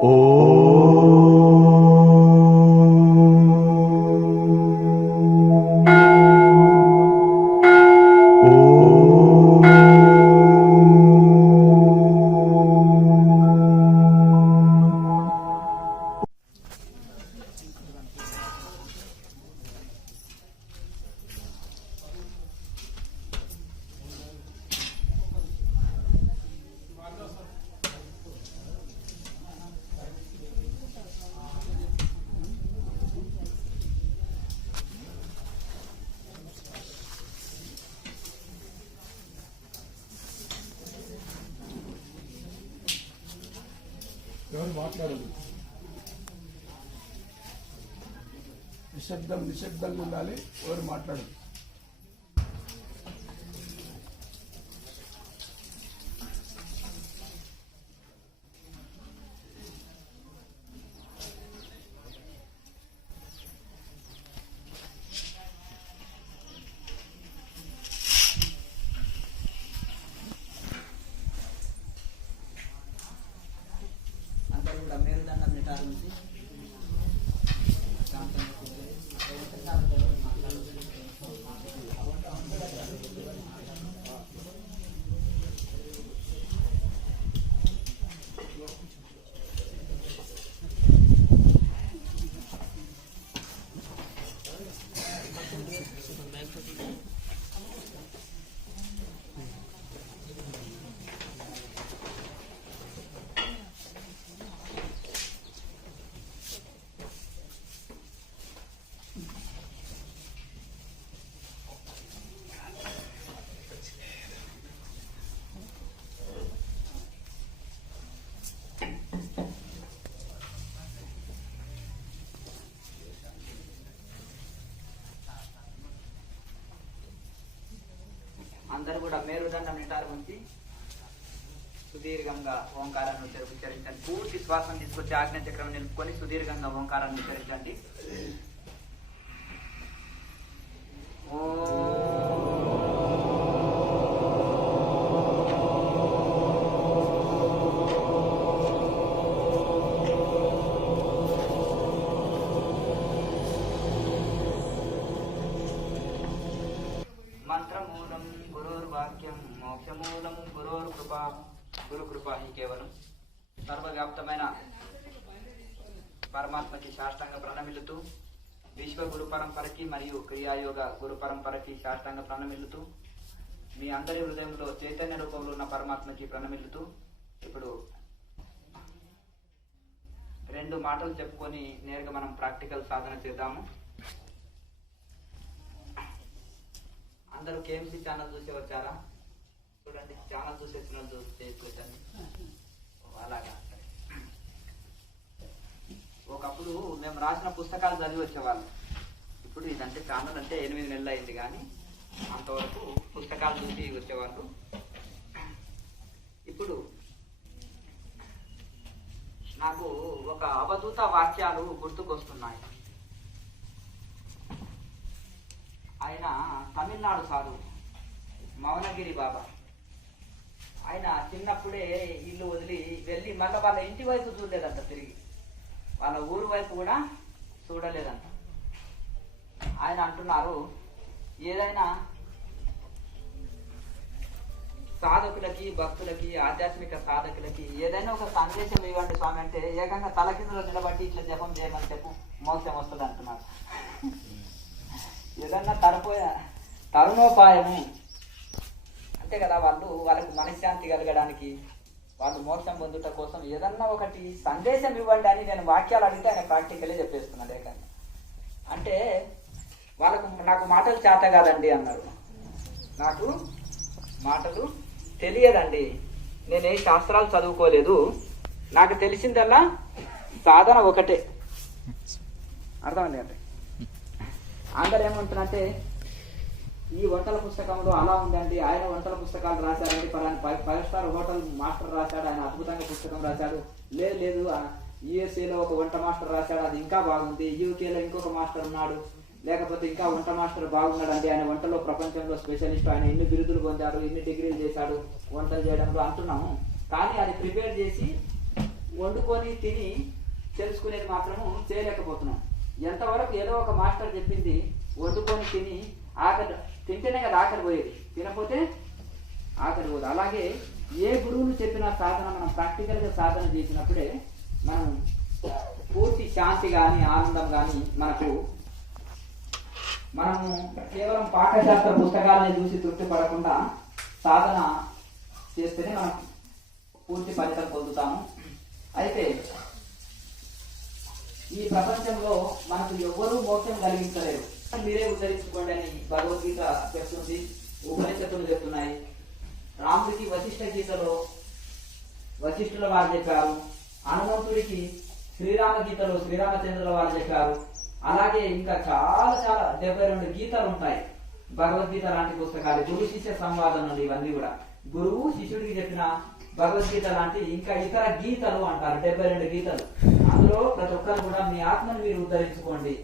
ఎవరు మాట్లాడదు, నిశ్శబ్దంగా ఉండాలి, ఎవరు మాట్లాడదు. అందరూ కూడా మేరుదండం నిటారు ఉంచి సుదీర్ఘంగా ఓంకారాన్ని ఉచ్చరించండి. పూర్తి శ్వాసం తీసుకొచ్చి ఆజ్ఞ చక్రం నిలుపుకొని సుదీర్ఘంగా ఓంకారాన్ని ఉచ్చరించండి. మంత్రమూలం గురుర్వాక్యం మోక్షమూలం గురుర్కృపా గురుకృపా హి కేవలం. సర్వవ్యాప్తమైన పరమాత్మకి సాష్టాంగ ప్రణమిల్లుతూ, విశ్వ గురు పరంపరకి మరియు క్రియాయోగ గురు పరంపరకి సాష్టాంగ ప్రణమిల్లుతూ, మీ అందరి హృదయంలో చైతన్య రూపంలో ఉన్న పరమాత్మకి ప్రణమిల్లుతూ, ఇప్పుడు 2 మాటలు చెప్పుకొని నేరుగా మనం ప్రాక్టికల్ సాధన చేద్దాము. అందరూ కేఎంసీ ఛానల్ చూసి వచ్చారా? చూడండి, ఛానల్ చూసి వచ్చిన చేసి అలాగా. ఒకప్పుడు మేము రాసిన పుస్తకాలు చదివి వచ్చేవాళ్ళం. ఇప్పుడు ఇదంటే ఛానల్ అంటే 8 నెలలు అయింది, కానీ అంతవరకు పుస్తకాలు చూసి వచ్చేవాళ్ళు. ఇప్పుడు నాకు ఒక అవధూత వాక్యాలు గుర్తుకొస్తున్నాయి. ఆయన తమిళనాడు సాధువు, మౌనగిరి బాబా. ఆయన చిన్నప్పుడే ఇల్లు వదిలి వెళ్ళి మళ్ళీ వాళ్ళ ఇంటి వైపు చూడలేదంట, తిరిగి వాళ్ళ ఊరు వైపు కూడా చూడలేదంట. ఆయన అంటున్నారు, ఏదైనా సాధకులకి, భక్తులకి, ఆధ్యాత్మిక సాధకులకి ఏదైనా ఒక సందేశం ఇవ్వండి స్వామి అంటే ఏకంగా తల కింద నిలబట్టి ఇట్లా జపం చేయమని చెప్పు, మోసం వస్తుంది అంటున్నారు. ఏదన్నా తరుణోపాయము అంతే కదా, వాళ్ళకు మనశ్శాంతి కలగడానికి, వాళ్ళు మోక్షం పొందుట కోసం ఏదన్నా ఒకటి సందేశం ఇవ్వండి అని నేను వాక్యాలు అడిగితే ఆయన ప్రాక్టికలే చెప్పేస్తున్నాడు ఏకంగా. అంటే నాకు మాటలు చేత కాదండి అన్నారు, నాకు మాటలు తెలియదండి, నేనే శాస్త్రాలు చదువుకోలేదు, నాకు తెలిసిందల్లా సాధన ఒకటే. అర్థమండి? అంటే అందరు ఏమంటారంటే ఈ వంటల పుస్తకంలో అలా ఉందండి, ఆయన వంటల పుస్తకాలు రాశారండి, పలానా 5 స్టార్ హోటల్ మాస్టర్ రాశాడు, ఆయన అద్భుతంగా పుస్తకం రాశాడు. లేదు యుఎస్ఏలో ఒక వంట మాస్టర్ రాశాడు, అది ఇంకా బాగుంది. యూకేలో ఇంకొక మాస్టర్ ఉన్నాడు, లేకపోతే ఇంకా వంట మాస్టర్ బాగున్నాడండి, ఆయన వంటలో ప్రపంచంలో స్పెషలిస్ట్, ఆయన ఇన్ని బిరుదులు పొందాడు, ఇన్ని డిగ్రీలు చేశాడు వంటలు చేయడంలో అంటున్నాము. కానీ అది ప్రిపేర్ చేసి వండుకొని తిని తెలుసుకునేది మాత్రము చేయలేకపోతున్నాం. ఎంతవరకు ఏదో ఒక మాస్టర్ చెప్పింది వండుకొని తిని ఆకలి తింటేనే కదా ఆకలి పోయేది, తినపోతే ఆకలి పోదు. అలాగే ఏ గురువులు చెప్పిన సాధన మనం ప్రాక్టికల్గా సాధన చేసినప్పుడే మనం పూర్తి శాంతి కానీ ఆనందం కానీ మనము కేవలం పాఠశాస్త్ర పుస్తకాలని చూసి తృప్తి పడకుండా సాధన చేస్తేనే మనం పూర్తి ఫలితం పొందుతాము. అయితే ఈ ప్రపంచంలో మనకు ఎవ్వరూ మోక్షం కలిగించలేరు, మీరే ఉద్ధరించుకోండి అని భగవద్గీత చెప్తుంది, ఉపనిషత్తులు చెప్తున్నాయి. రాముడికి వశిష్ఠ గీతలో వశిష్ఠుల వారు చెప్పారు, హనుమంతుడికి శ్రీరామ గీతలో శ్రీరామచంద్రుల వారు చెప్పారు. అలాగే ఇంకా చాలా 72 గీతలు ఉంటాయి భగవద్గీత లాంటి పుస్తకాలు. గురు శిష్య సంవాదం నుండి ఇవన్నీ కూడా గురువు శిష్యుడికి చెప్పిన భగవద్గీత లాంటి ఇంకా ఇతర గీతలు అంటారు, 72 గీతలు. అందులో ప్రతి ఒక్కరు కూడా మీ ఆత్మను మీరు ఉద్ధరించుకోండి,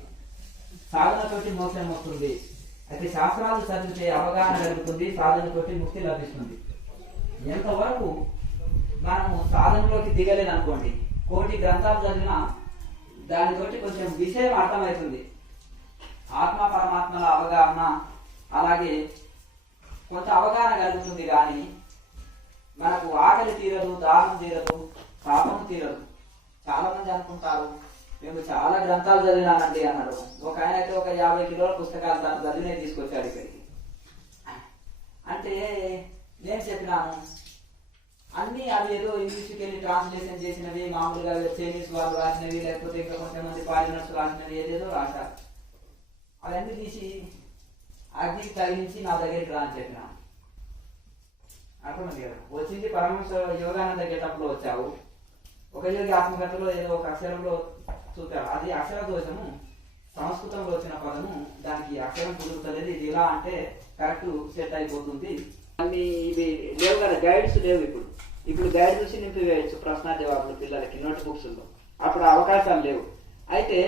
సాధనతోటి మోక్షం వస్తుంది. అయితే శాస్త్రాలు చదివితే అవగాహన కలుగుతుంది, సాధనతోటి ముక్తి లభిస్తుంది. ఎంతవరకు మనము సాధనలోకి దిగలేదనుకోండి, కోటి గ్రంథాలు చదివినా దానితోటి కొంచెం విషయం అర్థమవుతుంది, ఆత్మ పరమాత్మల అవగాహన అలాగే కొంత అవగాహన కలుగుతుంది. కానీ మనకు ఆకలి తీరదు, దాహం తీరదు, పాపం తీరదు. చాలా మంది అనుకుంటారు మేము చాలా గ్రంథాలు చదివినానండి అన్నారు. ఒక ఆయన అయితే ఒక 50 కిలోల పుస్తకాలు తను చదివినే తీసుకొచ్చాడు ఇక్కడికి. అంటే నేను చెప్పినాను అన్ని అవి ఏదో ఇంగ్లీష్కి వెళ్ళి ట్రాన్స్లేషన్ చేసినవి, మామూలుగా చైనీస్ వాళ్ళు రాసినవి, లేకపోతే ఇంకా కొంతమంది ఫారినర్స్ రాసినవి ఏదేదో రాశారు. అవన్నీ తీసి అగ్నికి తగిలించి నా దగ్గరికి రా అని చెప్పినాను. అర్థమైంది కదా. వచ్చింది పరమహంస యోగానంద గెటప్లో వచ్చావు, ఒక యోగి ఆత్మకథలో ఏదో ఒక అక్షరంలో చూపారు. అది అక్షర దోషము, సంస్కృతంలో వచ్చిన పదము, దానికి అక్షరం కుదురుతలేదు. ఇది ఇలా అంటే కరెక్ట్ సెట్ అయిపోతుంది. అన్ని ఇవి లేవు కదా, గైడ్స్ లేవు. ఇప్పుడు గైడ్ చూసి నింపివేయచ్చు ప్రశ్న జవాబులు పిల్లలకి నోట్ బుక్స్లో. అప్పుడు అవకాశాలు లేవు. అయితే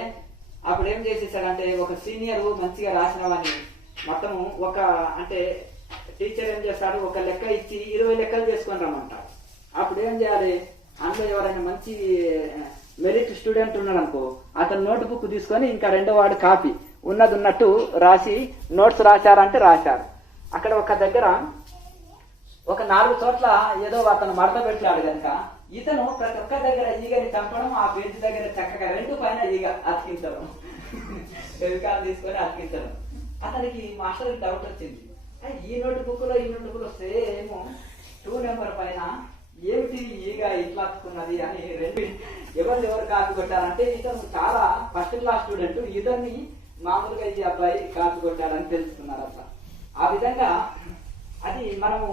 అప్పుడు ఏం చేసేసాడంటే ఒక సీనియర్ మంచిగా రాసినవని మొత్తము అంటే టీచర్ ఏం చేస్తాడు, ఒక లెక్క ఇచ్చి 20 లెక్కలు చేసుకొని రమ్మంటారు. అప్పుడు ఏం చేయాలి, అందులో ఎవరైనా మంచి మెరిట్ స్టూడెంట్ ఉన్నాడు అనుకో, అతను నోట్ బుక్ తీసుకొని ఇంకా 2వ వాడు కాపీ ఉన్నట్టు రాసి నోట్స్ రాశారంటే రాశారు. అక్కడ ఒక దగ్గర ఒక 4 చోట్ల ఏదో అతను మడత పెట్టాడు కనుక ఇతను ప్రతి ఒక్క దగ్గర ఈగని చంపడం, ఆ పేజీ దగ్గర చక్కగా 2 పైన ఈగ అతికించడం, వెవికాలు తీసుకొని అతికించడం. అతనికి మాస్టర్కి డౌట్ వచ్చింది, ఈ నోట్ బుక్ లో సేమ్ 2 నెంబర్ పైన ఏమిటి ఈగ ఇట్లా అతుకున్నది అని ఎవరు కాపీ కొట్టారంటే ఇతను చాలా ఫస్ట్ క్లాస్ స్టూడెంట్, ఇతన్ని మామూలుగా ఈ అబ్బాయి కాపీ కొట్టారని తెలుసుకున్నారు. అట్లా ఆ విధంగా అది మనము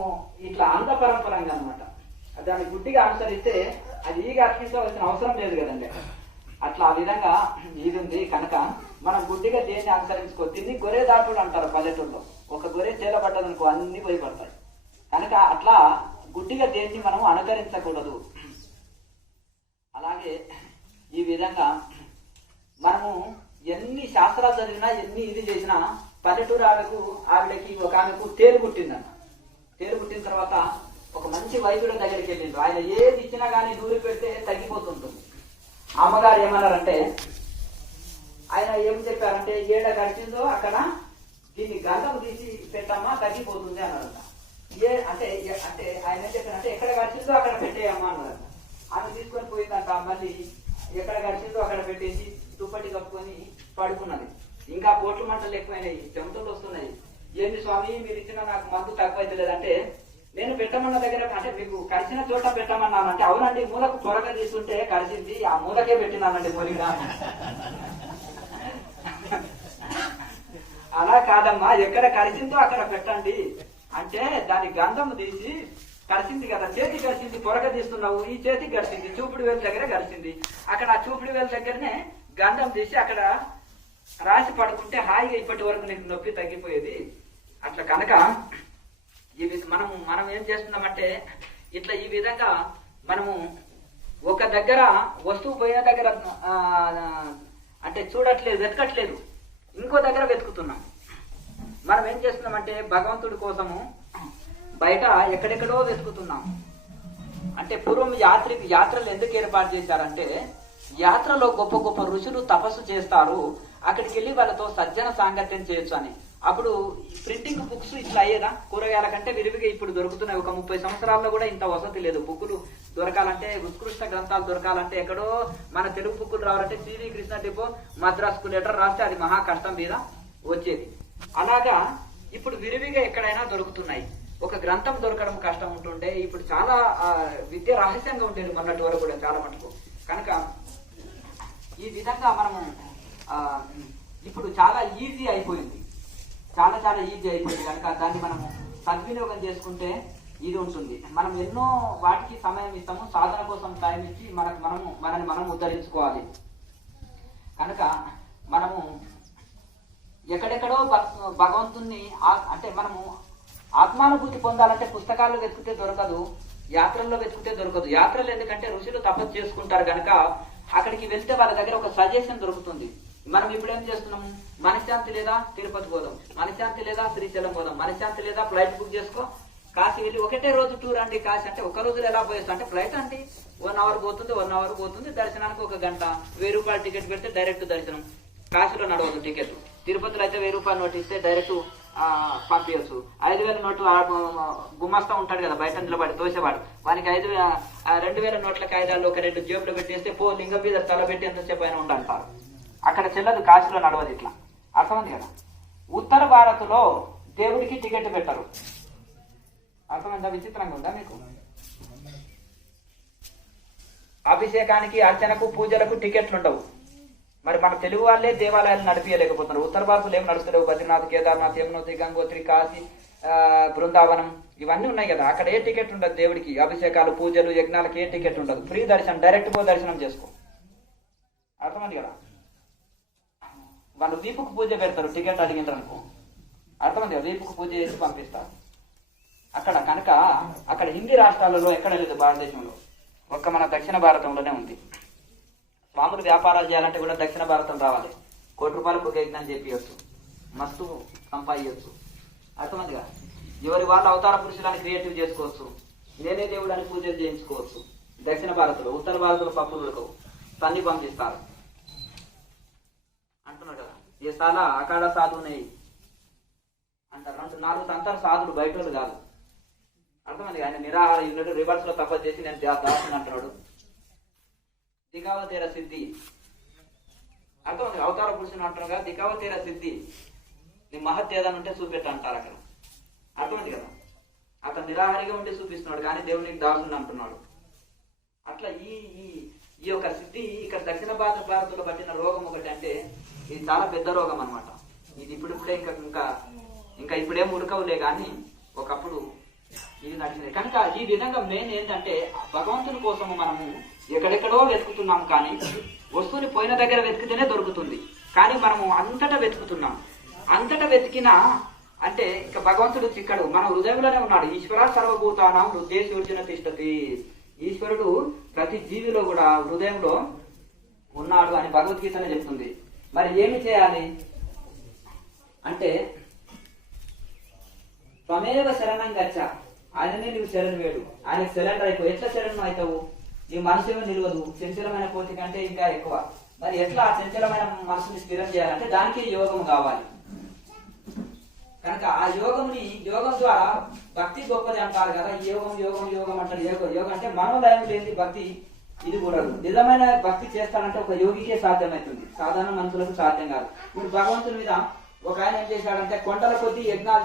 ఇట్లా అంధ పరంపరంగా అనమాట. దాన్ని గుడ్డిగా అనుసరిస్తే అది ఈగ అతికించవలసిన అవసరం లేదు కదండి. అట్లా ఆ విధంగా ఇది ఉంది కనుక మనం గుడ్డిగా దేన్ని అనుసరించుకో. దీన్ని గొర్రె దాటుడు అంటారు పల్లెటూరులో. ఒక గొర్రె చేలబడ్డదనుకో అన్ని పోయి పడతాయి. కనుక అట్లా గుడ్డిగా దేన్ని మనం అనుకరించకూడదు. అలాగే ఈ విధంగా మనము ఎన్ని శాస్త్రాలు చదివినా ఎన్ని ఇది చేసినా పల్లెటూరు ఆవిడకి ఒక ఆమెకు తేలు పుట్టిందన్న. తేలు పుట్టిన తర్వాత ఒక మంచి వైద్యుడి దగ్గరికి వెళ్ళిండ్రు. ఆయన ఏది ఇచ్చినా కానీ దూరి పెడితే తగ్గిపోతుంటుంది. అమ్మగారు ఏమన్నారంటే, ఆయన ఏం చెప్పారంటే, ఏడ గడిచిందో అక్కడ దీన్ని గంధం తీసి పెట్టమ్మా తగ్గిపోతుంది అన్నారంట. అంటే ఆయన ఏం చెప్పారంటే, ఎక్కడ గడిచిందో అక్కడ పెట్టేయమ్మా అన్నారంట. ఆమె తీసుకొని పోయిందంట. మళ్ళీ ఎక్కడ గడిచిందో అక్కడ పెట్టేసి దుప్పటి కప్పుకొని పడుకున్నది. ఇంకా పోట్లు మంటలు ఎక్కువైనాయి, చెమటలు వస్తున్నాయి. ఏంటి స్వామి మీరు ఇచ్చిన నాకు మందు తక్కువైతే లేదంటే, నేను పెట్టమన్న దగ్గర అంటే మీకు కలిసిన చోట పెట్టమన్నానంటే, అవునండి మూలకు త్వరగా తీసుకుంటే కలిసింది, ఆ మూలకే పెట్టినానండి పొలిగా. అలా కాదమ్మా, ఎక్కడ కలిసిందో అక్కడ పెట్టండి అంటే దాని గంధం తీసి, కలిసింది కదా చేతి కలిసింది త్వరగా తీస్తున్నావు, ఈ చేతికి గడిచింది, చూపుడు వేలు దగ్గర గడిచింది, అక్కడ ఆ చూపుడు వేలు దగ్గరనే గంధం తీసి అక్కడ రాసి పడుకుంటే హాయిగా ఇప్పటి వరకు నీకు నొప్పి తగ్గిపోయేది. అట్లా కనుక మనం ఏం చేస్తున్నామంటే, ఇట్లా ఈ విధంగా మనము ఒక దగ్గర వస్తువు పోయిన దగ్గర అంటే చూడట్లేదు, వెతకట్లేదు, ఇంకో దగ్గర వెతుకుతున్నాం. మనం ఏం చేస్తున్నామంటే భగవంతుడి కోసము బయట ఎక్కడెక్కడో వెతుకుతున్నాం. అంటే పూర్వం యాత్రలు ఎందుకు ఏర్పాటు చేశారంటే యాత్రలో గొప్ప గొప్ప ఋషులు తపస్సు చేస్తారు, అక్కడికి వెళ్ళి వాళ్ళతో సజ్జన సాంగత్యం చేయొచ్చు అని. అప్పుడు ప్రింటింగ్ బుక్స్ ఇట్లా అయ్యేదా? కూరగాయల కంటే విరివిగా ఇప్పుడు దొరుకుతున్నాయి. ఒక 30 సంవత్సరాల్లో కూడా ఇంత వసతి లేదు. బుక్కులు దొరకాలంటే, ఉత్కృష్ట గ్రంథాలు దొరకాలంటే ఎక్కడో మన తెలుగు బుక్కులు రావాలంటే సివి కృష్ణ డిపో మద్రాసుకు లెటర్ రాస్తే అది మహా కష్టం మీద వచ్చేది. అలాగా ఇప్పుడు విరివిగా ఎక్కడైనా దొరుకుతున్నాయి. ఒక గ్రంథం దొరకడం కష్టం ఉంటుండే, ఇప్పుడు చాలా విద్య రహస్యంగా ఉండేది మొన్నటి వరకు కూడా చాలా మటుకు. కనుక ఈ విధంగా మనము ఇప్పుడు చాలా ఈజీ అయిపోయింది, చాలా చాలా ఈజీ అయిపోయింది. కనుక దాన్ని మనము సద్వినియోగం చేసుకుంటే ఇది ఉంటుంది. మనం ఎన్నో వాటికి సమయం ఇస్తాము, సాధన కోసం టైం ఇచ్చి మనని మనం ఉద్ధరించుకోవాలి. కనుక మనము ఎక్కడెక్కడో భగవంతుణ్ణి అంటే మనము ఆత్మానుభూతి పొందాలంటే పుస్తకాల్లో వెతికితే దొరకదు, యాత్రల్లో వెతికితే దొరకదు. యాత్రలు ఎందుకంటే ఋషులు తపస్సు చేసుకుంటారు కనుక అక్కడికి వెళ్తే వాళ్ళ దగ్గర ఒక సజెషన్ దొరుకుతుంది. మనం ఇప్పుడు ఏం చేస్తున్నాము, మనశ్శాంతి లేదా తిరుపతి పోదాం, మనశ్శాంతి లేదా శ్రీశైలం పోదాం, మనశ్శాంతి లేదా ఫ్లైట్ బుక్ చేసుకో కాశీ వెళ్ళి ఒకటే రోజు టూర్ అండి. కాశీ అంటే ఒక రోజులో ఎలా పోయేస్తా అంటే ఫ్లైట్ అండి 1 అవర్ పోతుంది, దర్శనానికి 1 గంట, 1000 రూపాయలు టికెట్ పెడితే డైరెక్ట్ దర్శనం. కాశీలో నడవదు టికెట్, తిరుపతిలో అయితే 1000 రూపాయలు నోట్ ఇస్తే డైరెక్ట్ పంపించచ్చు. 5000 నోటు గుమస్తా ఉంటాడు కదా బయట నిలబడి తోసేవాడు, వానికి 2000 నోట్ల కాయిదాల్లో ఒక 2 జేబులు పెట్టేస్తే పో లింగం మీద తల పెట్టి ఎంతసేపు అయినా ఉండంటారు. అక్కడ చెల్లదు, కాశీలో నడవదు. ఇట్లా అర్థమైంది కదా. ఉత్తర భారత్లో దేవుడికి టికెట్ పెట్టరు. అర్థమైందా? విచిత్రంగా ఉందా మీకు? అభిషేకానికి, అర్చనకు, పూజలకు టికెట్లు ఉండవు. మరి మన తెలుగు వాళ్ళే దేవాలయాలు నడిపించలేకపోతున్నారు. ఉత్తర భారత్లో ఏం నడుస్తలేవు? బద్రీనాథ్, కేదార్నాథ్, యమునోత్రి, గంగోత్రి, కాశీ, బృందావనం ఇవన్నీ ఉన్నాయి కదా. అక్కడ ఏ టికెట్ ఉండదు దేవుడికి. అభిషేకాలు, పూజలు, యజ్ఞాలకు ఏ టికెట్ ఉండదు. ఫ్రీ దర్శనం, డైరెక్ట్ పో దర్శనం చేసుకో. అర్థమైంది కదా. వాళ్ళు వీపుకు పూజ పెడతారు టికెట్ అడిగినారు అనుకో. అర్థమైంది కదా. వీపుకు పూజ చేసి పంపిస్తారు అక్కడ. కనుక అక్కడ హిందీ రాష్ట్రాలలో ఎక్కడ లేదు భారతదేశంలో, ఒక్క మన దక్షిణ భారతంలోనే ఉంది. మామూలు వ్యాపారాలు చేయాలంటే కూడా దక్షిణ భారతం రావాలి. 1 కోటి రూపాయలకు ఒక యజ్ఞం చెప్పియచ్చు, మస్తు సంపాదించచ్చు. అర్థమందిగా. ఎవరి వాళ్ళ అవతార పురుషులని క్రియేటివ్ చేసుకోవచ్చు, నేనే దేవుడు అని పూజలు చేయించుకోవచ్చు. దక్షిణ భారత్లో. ఉత్తర భారత్లో పప్పులు ఉడకవు, తన్ని పంపిస్తారు అంటున్నారు కదా. ఏ సాలా అకాడ సాధువున్నాయి అంటారు. 4 తంతారు సాధులు, బయట కాదు. అర్థమైంది. ఆయన నిరాహార యూనిట్ రివర్స్ లో తపస్సు చేసి నేను దాసుని అంటున్నాడు. దిగావతేర సిద్ధి. అర్థమైంది. అవతార పురుషుని అంటున్నారు కదా, దిగావతేర సిద్ధి, నీ మహత్ ఏదైనా ఉంటే చూపెట్ట అంటారు అక్కడ. అర్థమైంది కదా. అతను నిరాహారిగా ఉండి చూపిస్తున్నాడు కానీ దేవునికి దాసుని అంటున్నాడు. అట్లా ఈ యొక్క సిద్ధి ఇక్కడ దక్షిణ భారతంలో పట్టిన రోగం ఒకటి అంటే ఇది చాలా పెద్ద రోగం అనమాట. ఇది ఇప్పుడిప్పుడే ఇంకా ఇప్పుడేం ఉడకవులే కానీ ఒకప్పుడు ఇది నడిచింది. కనుక ఈ విధంగా మెయిన్ ఏంటంటే భగవంతుని కోసము మనము ఎక్కడెక్కడో వెతుకుతున్నాం కానీ వస్తువుని పోయిన దగ్గర వెతికితేనే దొరుకుతుంది. కానీ మనము అంతటా వెతుకుతున్నాం. అంతటా వెతికినా అంటే ఇక భగవంతుడు చిక్కడు, మన హృదయంలోనే ఉన్నాడు. ఈశ్వర సర్వభూతానాం హృదయేశ్వర్జున తిష్టతి. ఈశ్వరుడు ప్రతి జీవిలో కూడా హృదయంలో ఉన్నాడు అని భగవద్గీతనే చెప్తుంది. మరి ఏమి చేయాలి అంటే త్వమేవ శరణం గచ్చ, ఆయననే నువ్వు శరణు వేడు. ఆయనకు సరెండర్ అయిపో. ఎట్లా శరణం అవుతావు? నీ మనసు ఏమో నిలవదు, చంచలమైన కోతి కంటే ఇంకా ఎక్కువ. మరి ఎట్లా ఆ చంచలమైన మనసుని స్థిరం చేయాలంటే దానికి యోగం కావాలి. కనుక ఆ యోగం ద్వారా భక్తి గొప్పది అంటారు కదా. యోగం అంటారు. యోగం అంటే మనోలయం లేని భక్తి ఇది కూడా. నిజమైన భక్తి చేస్తాడంటే ఒక యోగికే సాధ్యమవుతుంది, సాధారణ మనుషులకు సాధ్యం కాదు. ఇప్పుడు భగవంతుని మీద ఒక ఆయన ఏం చేశాడంటే కొండల కొద్ది యజ్ఞాలు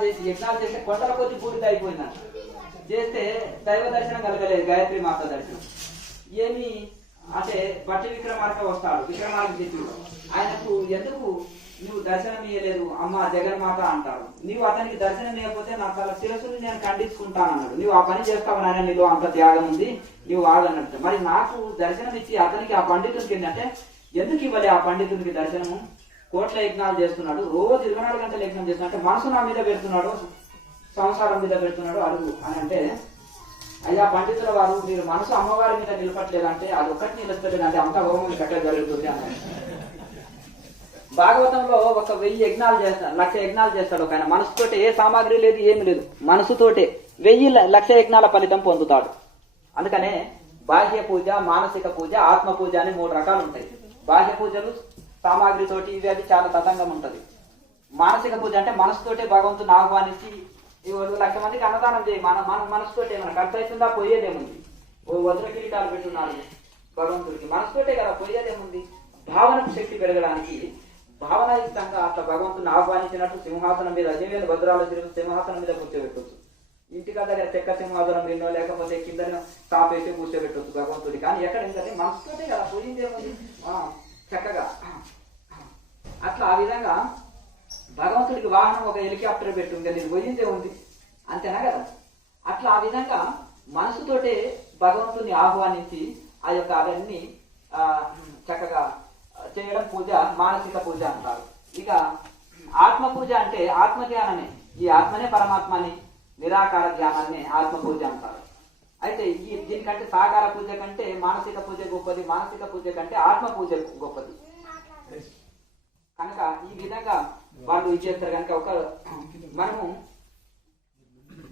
చేస్తే కొండల కొద్ది పూర్తి అయిపోయిందంట. చేస్తే దైవ దర్శనం కలగలేదు, గాయత్రి మాత దర్శనం. ఏమి అంటే బట్టి విక్రమార్క వస్తాడు, విక్రమార్క శిష్యుడు. ఆయనకు ఎందుకు నువ్వు దర్శనం ఇయ్యలేదు అమ్మ జగన్మాత అంటారు. నీవు అతనికి దర్శనం ఇవ్వకపోతే నా తల శిరస్సుని నేను ఖండించుకుంటాను అన్నాడు. నువ్వు ఆ పని చేస్తావు నాయన, నీలో అంత త్యాగం ఉంది, నువ్వు ఆగన్నట్టు. మరి నాకు దర్శనం ఇచ్చి అతనికి ఆ పండితుడికి ఏంటంటే ఎందుకు ఇవ్వాలి? ఆ పండితుడికి దర్శనము కోట్ల యజ్ఞాలు చేస్తున్నాడు, రోజు 24 గంటల యజ్ఞం చేస్తున్నాడు, అంటే మనసు నా మీద పెడుతున్నాడు, సంసారం మీద పెడుతున్నాడు అడుగు అని అంటే, అయ్యా పండితుల వారు మీరు మనసు అమ్మవారి మీద నిలపట్లేదంటే అది ఒక్కటి నిలుస్తలేదు అంటే అంత హోమం కట్ట జరుగుతుంది అన్నాడు. భాగవతంలో 1000 యజ్ఞాలు చేస్తాడు, 1,00,000 యజ్ఞాలు చేస్తాడు ఒక ఆయన. మనసుతోటే, ఏ సామాగ్రి లేదు ఏమి లేదు, మనసుతోటే 1000 లక్ష యజ్ఞాల ఫలితం పొందుతాడు. అందుకనే బాహ్య పూజ, మానసిక పూజ, ఆత్మ పూజ అని 3 రకాలు ఉంటాయి. బాహ్య పూజలు సామాగ్రితోటి ఇవి అది చాలా తతంగం ఉంటది. మానసిక పూజ అంటే మనసుతోటే భగవంతుని ఆహ్వానించి ఈ 1,00,000 మందికి అన్నదానం చేయి, మన మనసుతోటే ఏమైనా ఖర్చు అవుతుందా? పోయేదేముంది? ఓ వజ్ర కిరీటాలు పెట్టున్నారు భగవంతుడికి, మనసుతోటే కదా, పోయేదేముంది? భావనకు శక్తి పెరగడానికి భావనాయుక్తంగా అట్లా భగవంతుని ఆహ్వానించినట్టు సింహాసనం మీద 10,000 వజ్రాల సింహాసనం మీద కూర్చోబెట్టవచ్చు. ఇంటికా దగ్గర చెక్క సింహాసనం విన్నో లేకపోతే కింద తాపేసి కూర్చోబెట్టవచ్చు భగవంతుడి. కానీ ఎక్కడ ఎందుకంటే మనసుతోటే కదా, పోయిందేముంది? చక్కగా అట్లా ఆ విధంగా భగవంతుడికి వాహనం ఒక హెలికాప్టర్ పెట్టుంది, నేను పోయిందే ఉంది, అంతేనా కదా? అట్లా ఆ విధంగా మనసుతోటే భగవంతుని ఆహ్వానించి ఆ యొక్క అవన్నీ చక్కగా చేయడం పూజ, మానసిక పూజ అంటారు. ఇక ఆత్మ పూజ అంటే ఆత్మ ధ్యానమే. ఈ ఆత్మనే పరమాత్మని నిరాకార ధ్యానాన్ని ఆత్మ పూజ అంటారు. అయితే దీనికంటే సాకార పూజ కంటే మానసిక పూజ గొప్పది, మానసిక పూజ కంటే ఆత్మ పూజ గొప్పది. కనుక ఈ విధంగా వాళ్ళు ఇచ్చేస్తారు. కనుక మనము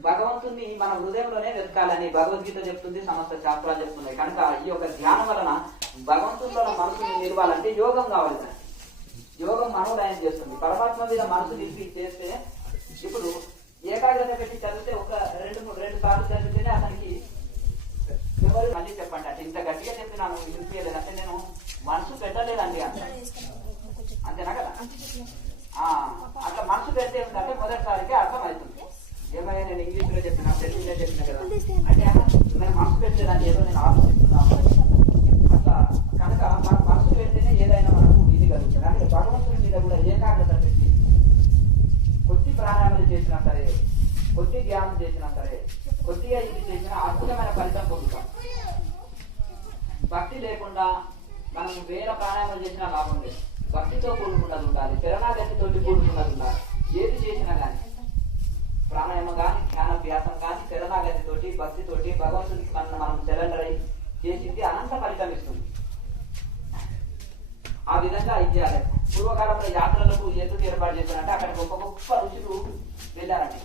భగవంతుని మన హృదయంలోనే వెతకాలని భగవద్గీత చెప్తుంది, సమస్త శాస్త్రాలు చెప్తున్నాయి. కనుక ఈ యొక్క ధ్యానం వలన భగవంతునిలో మనసుని నిలవాలంటే యోగం కావాలి. యోగం మనోలయం చేస్తుంది. పరమాత్మ మీద మనసు నిలిపి చేస్తే, ఇప్పుడు ఏకాగ్రత పెట్టి చదివితే ఒక 2 సార్లు చదివితేనే అతనికి ఎవరు మళ్ళీ చెప్పండి అంటే ఇంత గట్టిగా చెప్పినాను వినిపించలేదంటే నేను మనసు పెట్టలేదండి అంట, అంతేనా కదా? అట్లా మనసు పెడితే ఏంటంటే మొదటిసారికి అర్థమవుతుంది. ఏమైనా నేను ఇంగ్లీష్ లో చెప్పినా, తెలుగులో చెప్పినా కదా అంటే నేను మనసు పెట్టలేదంటే ఏదో నేను ఆలోచిస్తున్నాను అట్లా. కనుక మన మనసు పెడితేనే ఏదైనా మనకు ఇది కలుగుతుంది. అంటే భగవంతుని మీద కూడా ఏకాగ్రత పెట్టి కొద్ది ప్రాణాయామాలు చేసినా సరే, కొద్ది ధ్యానం చేసినా సరే, కొద్దిగా ఇది చేసినా అద్భుతమైన ఫలితం పొందుతాం. భక్తి లేకుండా మనం వేరే ప్రాణాయామాలు చేసినా లాభం లేదు. భక్తితో కూడుకున్నది ఉండాలి, శరణాగతితో కూడుకున్నది ఉండాలి. ఏది చేసినా కానీ ప్రాణాయామం కానీ, ధ్యానాభ్యాసం కానీ, శరణాగతితోటి భక్తితోటి భగవంతునికి మనం సరెండర్ అయి చేసింది అనంత ఫలితం ఇస్తుంది. ఆ విధంగా ఇది చేయాలి. పూర్వకాలంలో యాత్రలకు ఎందుకు ఏర్పాటు చేశారంటే అక్కడ గొప్ప గొప్ప ఋషులు వెళ్ళారండి.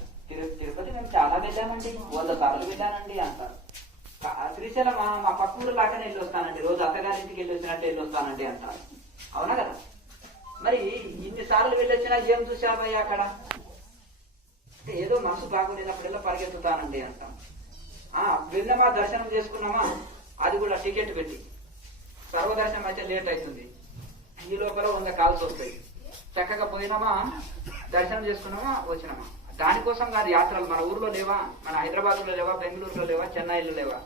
తిరుపతి మేము చాలా వెళ్ళామండి, 100 సార్లు వెళ్ళానండి అంటారు. శ్రీశైలం మా పక్కూరు లాగానే వెళ్ళి వస్తానండి, రోజు అత్తగారింటికి వెళ్ళి వచ్చినట్టు వెళ్ళి వస్తానండి అంటారు. అవునా కదా? మరి ఇన్ని సార్లు వెళ్ళొచ్చినా ఏం చూసామయ్యా అక్కడ? ఏదో మనసు బాగుండేటప్పుడల్లా పరిగెత్తుతానండి అంటాం. వెళ్ళామా, దర్శనం చేసుకున్నామా, అది కూడా టికెట్ పెట్టి. సర్వదర్శనం అయితే లేట్ అవుతుంది, ఈ లోపల 100 కాల్స్ వస్తాయి. చక్కగా పోయినామా, దర్శనం చేసుకున్నామా, వచ్చినామా. దానికోసం కాదు యాత్రలు. మన ఊర్లో లేవా? మన హైదరాబాద్ లో లేవా? బెంగళూరులో లేవా? చెన్నైలో లేవా?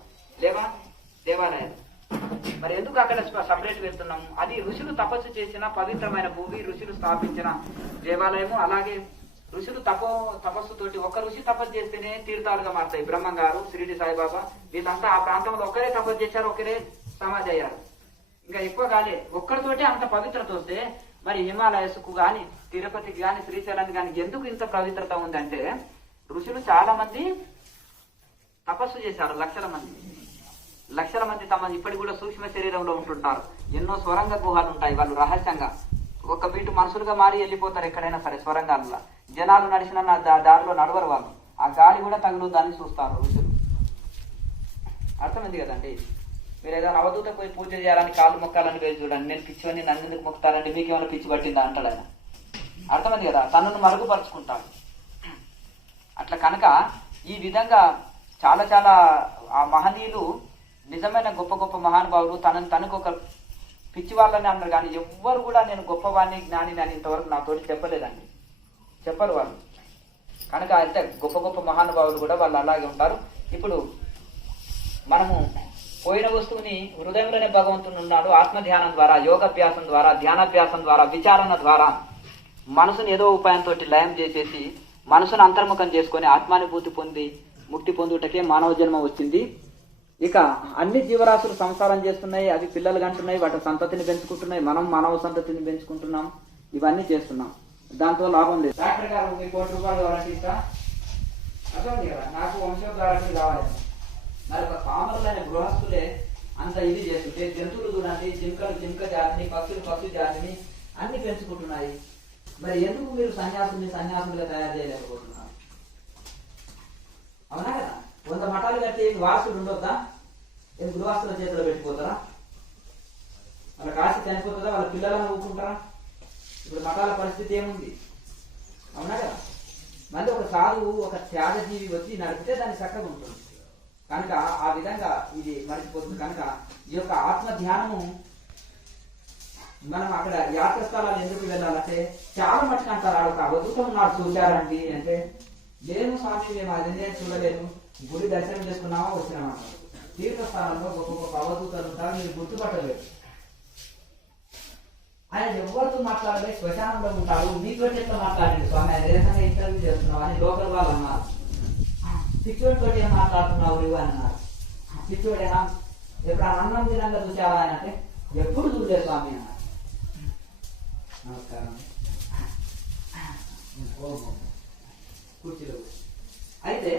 దేవాలయాలు. మరి ఎందుకు అక్కడ సపరేట్ వెళ్తున్నాము? అది ఋషులు తపస్సు చేసిన పవిత్రమైన భూమి, ఋషులు స్థాపించిన దేవాలయము. అలాగే ఋషులు తపస్సుతోటి ఒక్క ఋషి తపస్సు చేస్తేనే తీర్థాలుగా మారుతాయి. బ్రహ్మం గారు, షిరిడి సాయిబాబా వీళ్ళంతా ఆ ప్రాంతంలో ఒకరే తపస్సు చేశారు, ఒకరే సమాధి అయ్యారు. ఇంకా ఎక్కువ కాలే. ఒక్కరితోటే అంత పవిత్రత వస్తే మరి హిమాలయస్కు గాని, తిరుపతికి గాని, శ్రీశైలానికి గాని ఎందుకు ఇంత పవిత్రత ఉందంటే ఋషులు చాలా మంది తపస్సు చేశారు. లక్షల మంది తమ ఇప్పటికి కూడా సూక్ష్మ శరీరంలో ఉంటుంటారు. ఎన్నో స్వరంగ గుహాలు ఉంటాయి. వాళ్ళు రహస్యంగా ఒక బీటు మనుషులుగా మారి వెళ్ళిపోతారు ఎక్కడైనా సరే స్వరంగాల్లో. జనాలు నడిచిన దారిలో నడవరు వాళ్ళు. ఆ గాలి కూడా తగులుద్దని చూస్తారు ఋషులు. అర్థమైంది కదండి? మీరు ఏదైనా అవధూత పోయి పూజ చేయాలని కాళ్ళు మొక్కాలని వెళ్ళి చూడండి, నేను పిచ్చివని నన్ను ఎందుకు మొక్కుతారండి, మీకు ఏమైనా పిచ్చి పట్టిందా అంటాడు ఆయన. అర్థమైంది కదా? తనను మరుగుపరుచుకుంటాడు. అట్లా కనుక ఈ విధంగా చాలా చాలా ఆ మహనీయులు నిజమైన గొప్ప గొప్ప మహానుభావులు తనకు ఒక పిచ్చి వాళ్ళని అన్నారు. కానీ ఎవ్వరు కూడా నేను గొప్పవాడిని, జ్ఞానిని అని ఇంతవరకు నాతోటి చెప్పలేదండి, చెప్పరు వాళ్ళు. కనుక అంటే గొప్ప గొప్ప మహానుభావులు కూడా వాళ్ళు అలాగే ఉంటారు. ఇప్పుడు మనము పోయిన వస్తువుని హృదయంలోనే భగవంతుని ఉన్నాడు. ఆత్మధ్యానం ద్వారా, యోగాభ్యాసం ద్వారా, ధ్యానాభ్యాసం ద్వారా, విచారణ ద్వారా మనసును ఏదో ఉపాయంతో లయం చేసేసి మనసును అంతర్ముఖం చేసుకొని ఆత్మానుభూతి పొంది ముక్తి పొందుటకే మానవ జన్మ వచ్చింది. ఇక అన్ని జీవరాశులు సంసారం చేస్తున్నాయి, అవి పిల్లలు కంటున్నాయి, వాటి సంతతిని పెంచుకుంటున్నాయి, మనం మానవ సంతతిని పెంచుకుంటున్నాం, ఇవన్నీ చేస్తున్నాం. దాంతో లాభం లేదు. డాక్టర్ గారు మీ ₹1 కావాలంటే ఇస్తా, అర్థమైంది కదా? నాకు వంశోద్ధారకులు కావాలి. మరి ఒక పామరులైన గృహస్థులే అంత ఇది చేస్తుంటే జంతువులు చూడండి, జింక జాతిని, పక్షి జాతిని అన్ని పెంచుకుంటున్నాయి. మరి ఎందుకు మీరు సన్యాసులుగా తయారు చేయలేకపోతున్నారు? అవునా కదా? 100 మఠాలు కట్టి వారసుడు ఉండొద్దా? ఏం గృహస్థుల చేతిలో పెట్టిపోతారా? వాళ్ళ కాశీ చనిపోతుందా? వాళ్ళ పిల్లలను ఊరుకుంటారా? ఇప్పుడు మఠాల పరిస్థితి ఏముంది? అవునా కదా? మళ్ళీ ఒక సాధువు ఒక త్యాగజీవి వచ్చి నడిపితే దాన్ని చక్కగా ఉంటుంది కనుక ఆ విధంగా ఇది మర్చిపోతుంది. కనుక ఈ యొక్క ఆత్మ ధ్యానము మనం అక్కడ యాత్ర స్థలాలు ఎందుకు వెళ్ళాలంటే చాలా మటుకు అంటారు ఒక అవధూతం నాకు చూశారండి అంటే లేదు స్వామి మేము అదే చూడలేదు, గుడి దర్శనం చేసుకున్నామా వచ్చినామా. తీర్థస్థానంలో గొప్ప గొప్ప అవధూతలు ఉంటారు, మీరు గుర్తుపట్టలేదు. ఆయన ఎవరితో మాట్లాడలే, శ్మశానంలో ఉంటాడు, మీతో ఎట్లా మాట్లాడండి స్వామి ఆయన ఏదైనా ఇంటర్వ్యూ చేస్తున్నావు అని లోకల్ వాళ్ళు అన్నారు. పిచ్చోడి తోటి ఏం మాట్లాడుతున్నావు నువ్వు అని అన్నారు. పిచ్చోడేనా ఎప్పుడు అన్నం తినంగా చూసావా ఆయన అంటే ఎప్పుడు చూడలేదు స్వామి అన్నారు. నమస్కారం కూర్చోలేదు. అయితే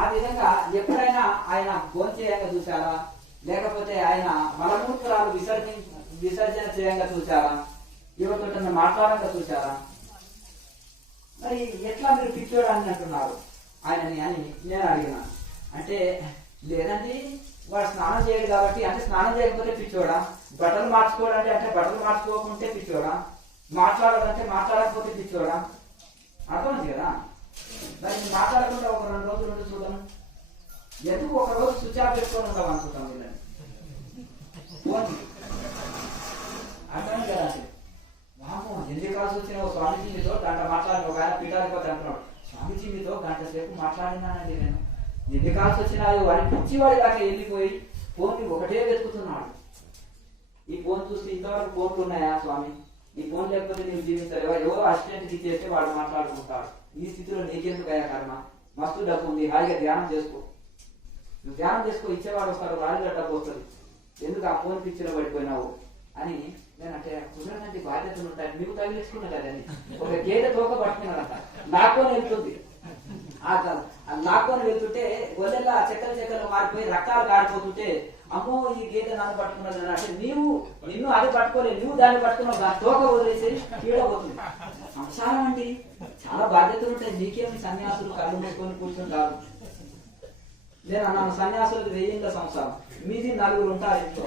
ఆ విధంగా ఎప్పుడైనా ఆయన భోంచేయంగా చూసారా, లేకపోతే ఆయన మలమూత్రాలు విసర్జన చేయంగా చూసారా, ఎవరితో మాట్లాడంగా చూసారా? మరి ఎట్లా మీరు పిచ్చోడు అని అంటున్నారు ఆయనని అని నేను అడిగినా. అంటే లేదండి వాడు స్నానం చేయడు కాబట్టి, అంటే స్నానం చేయకపోతే పిచ్చోడా, బట్టలు మార్చుకోవాలంటే అంటే బట్టలు మార్చుకోకుంటే పిచ్చోడా, మాట్లాడాలంటే మాట్లాడకపోతే పిచ్చోడా, అర్థమైంది కదా? మరి మాట్లాడకుండా ఒక 2 రోజులు ఉండి చూద్దాం, ఎందుకు ఒక రోజు స్విచ్ ఆఫ్ పెట్టుకొని ఉంటాం అనుకుంటాం వీళ్ళని. అర్థమైంది కదా? అంటే మామూలు ఎన్ని కాల్సి వచ్చిన స్వామీజీ మీతో గంట మాట్లాడిన ఒక ఆయన పీఠాధిపతి అంటున్నాడు, స్వామీజీ మీతో గంట సేపు మాట్లాడినానండి నేను, ఎన్ని కాల్సి వచ్చినాయో అని పిచ్చివాడి దాకా వెళ్ళిపోయి ఫోన్ని ఒకటే వెతుకుతున్నాడు. ఈ ఫోన్ చూస్తే ఇంతవరకు ఫోన్లు ఉన్నాయా స్వామి, ఈ ఫోన్ లేకపోతే నీవు జీవించలేవా, ఎవరో అసిస్టెంట్ ఇచ్చేస్తే వాడు మాట్లాడుకుంటాడు. ఈ స్థితిలో నీకెందుకు అయ్యా కర్మ, మస్తు డబ్బు ఉంది, హాయిగా ధ్యానం చేసుకో, నువ్వు ధ్యానం చేసుకో, ఇచ్చేవాడు వస్తారు, రాజుగా డబ్బు వస్తుంది, ఎందుకు ఆ ఫోన్ పిచ్చిలో పడిపోయినావు అని నేనంటే కుదరనంటే బాధ్యతలు ఉంటాయి, మీకు తగిలించుకున్నా కదండి. ఒక గేదె తోక పట్టుకున్నాడంట, లాక్కొని వెళ్తుంది, లాక్కొని వెళ్తుంటే ఒళ్ళెల్లా చెక్కలు మారిపోయి రక్తాలు కారిపోతుంటే అమ్మో ఈ గేదె నన్ను పట్టుకున్నది అంటే నిన్ను అది పట్టుకోలేదు, నువ్వు దాన్ని పట్టుకున్నావు, తోక వదిలేసి కీడపోతుంది. సంసారం అండి, చాలా బాధ్యతలు ఉంటాయి. నీకేమి సన్యాసులు కళ్ళు మూసుకొని కూర్చుంటారు. నేను అన్నాను సన్యాసులకు 1000 సంసారం, మీది 4 ఉంటారు ఇంట్లో,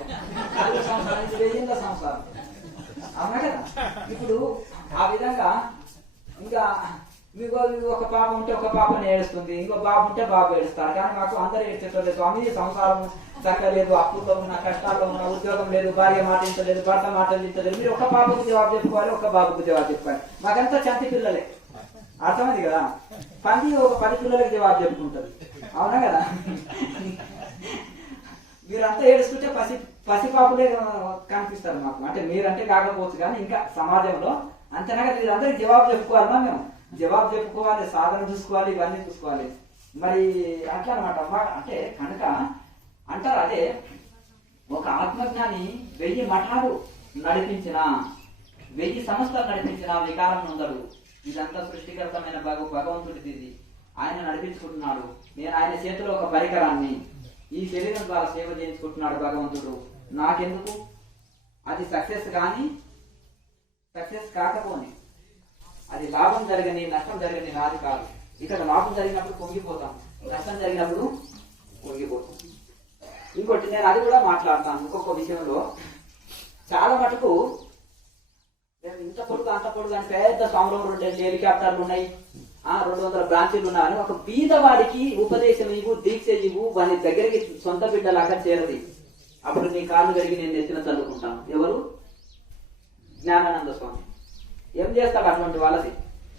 4 సంవత్సరానికి 1000 సంసారం, అవునా కదా? ఇప్పుడు ఆ విధంగా ఇంకా మీకు ఒక పాప ఉంటే ఒక పాపని ఏడుస్తుంది, ఇంకో బాబు ఉంటే బాబు ఏడుస్తారు. కానీ మాకు అందరూ ఏడ్చేటోళ్ళు, స్వామి సంసారం చక్కలేదు, అప్పుల్లో ఉన్న, కష్టాల్లో ఉన్న, ఉద్యోగం లేదు, భార్య మాటించలేదు, భర్త మాటించలేదు, మీరు ఒక పాపకు జవాబు చెప్పుకోవాలి, ఒక బాబుకు జవాబు చెప్పుకోవాలి. మాకంతా చంటి పిల్లలే, అర్థమైంది కదా? పంది ఒక 10 పిల్లలకి జవాబు చెప్పుకుంటుంది, అవునా కదా? మీరంతా ఏడుస్తుంటే పసిపాపులే కనిపిస్తారు మాకు. అంటే మీరంటే కాకపోవచ్చు కానీ ఇంకా సమాజంలో అంతేనా కదా? వీరందరికి జవాబు చెప్పుకోవాలన్నా మేము జవాబు చెప్పుకోవాలి, సాధన చూసుకోవాలి, ఇవన్నీ చూసుకోవాలి. మరి అట్లా అనమాట. అంటే కనుక అంటారు అదే ఒక ఆత్మజ్ఞాని 1000 మఠాలు నడిపించిన, 1000 సంస్థలు నడిపించిన వికారం ఉండదు. ఇదంతా సృష్టికర్తమైన భగవంతుడిది, ఇది ఆయన నడిపించుకుంటున్నాడు. నేను ఆయన చేతిలో ఒక పరికరాన్ని, ఈ శరీరం ద్వారా సేవ చేయించుకుంటున్నాడు భగవంతుడు. నాకెందుకు? అది సక్సెస్ కానీ సక్సెస్ కాకపోని, అది లాభం జరగని నష్టం జరగని నాది కాదు. ఇక్కడ లాభం జరిగినప్పుడు పొంగిపోతాం, నష్టం జరిగినప్పుడు పొంగిపోతాం. ఇంకోటి నేను అది కూడా మాట్లాడతాను ఇంకొక విషయంలో. చాలా మటుకు ఇంత పొడుగు అంత పొడుగు అని పెద్ద సంవత్సరం 2 హెలికాప్టర్లు ఉన్నాయి, 200 బ్రాంచీలు ఉన్నాయని ఒక బీదవాడికి ఉపదేశం ఇవ్వు, దీక్ష ఇవ్వు, వాని దగ్గరికి సొంత బిడ్డలాగా చేరది. అప్పుడు నీ కాళ్ళు కడిగి నేను నెత్తిన చల్లుకుంటాను. ఎవరు? జ్ఞానానంద స్వామి. ఏం చేస్తాడు అటువంటి వాళ్ళది?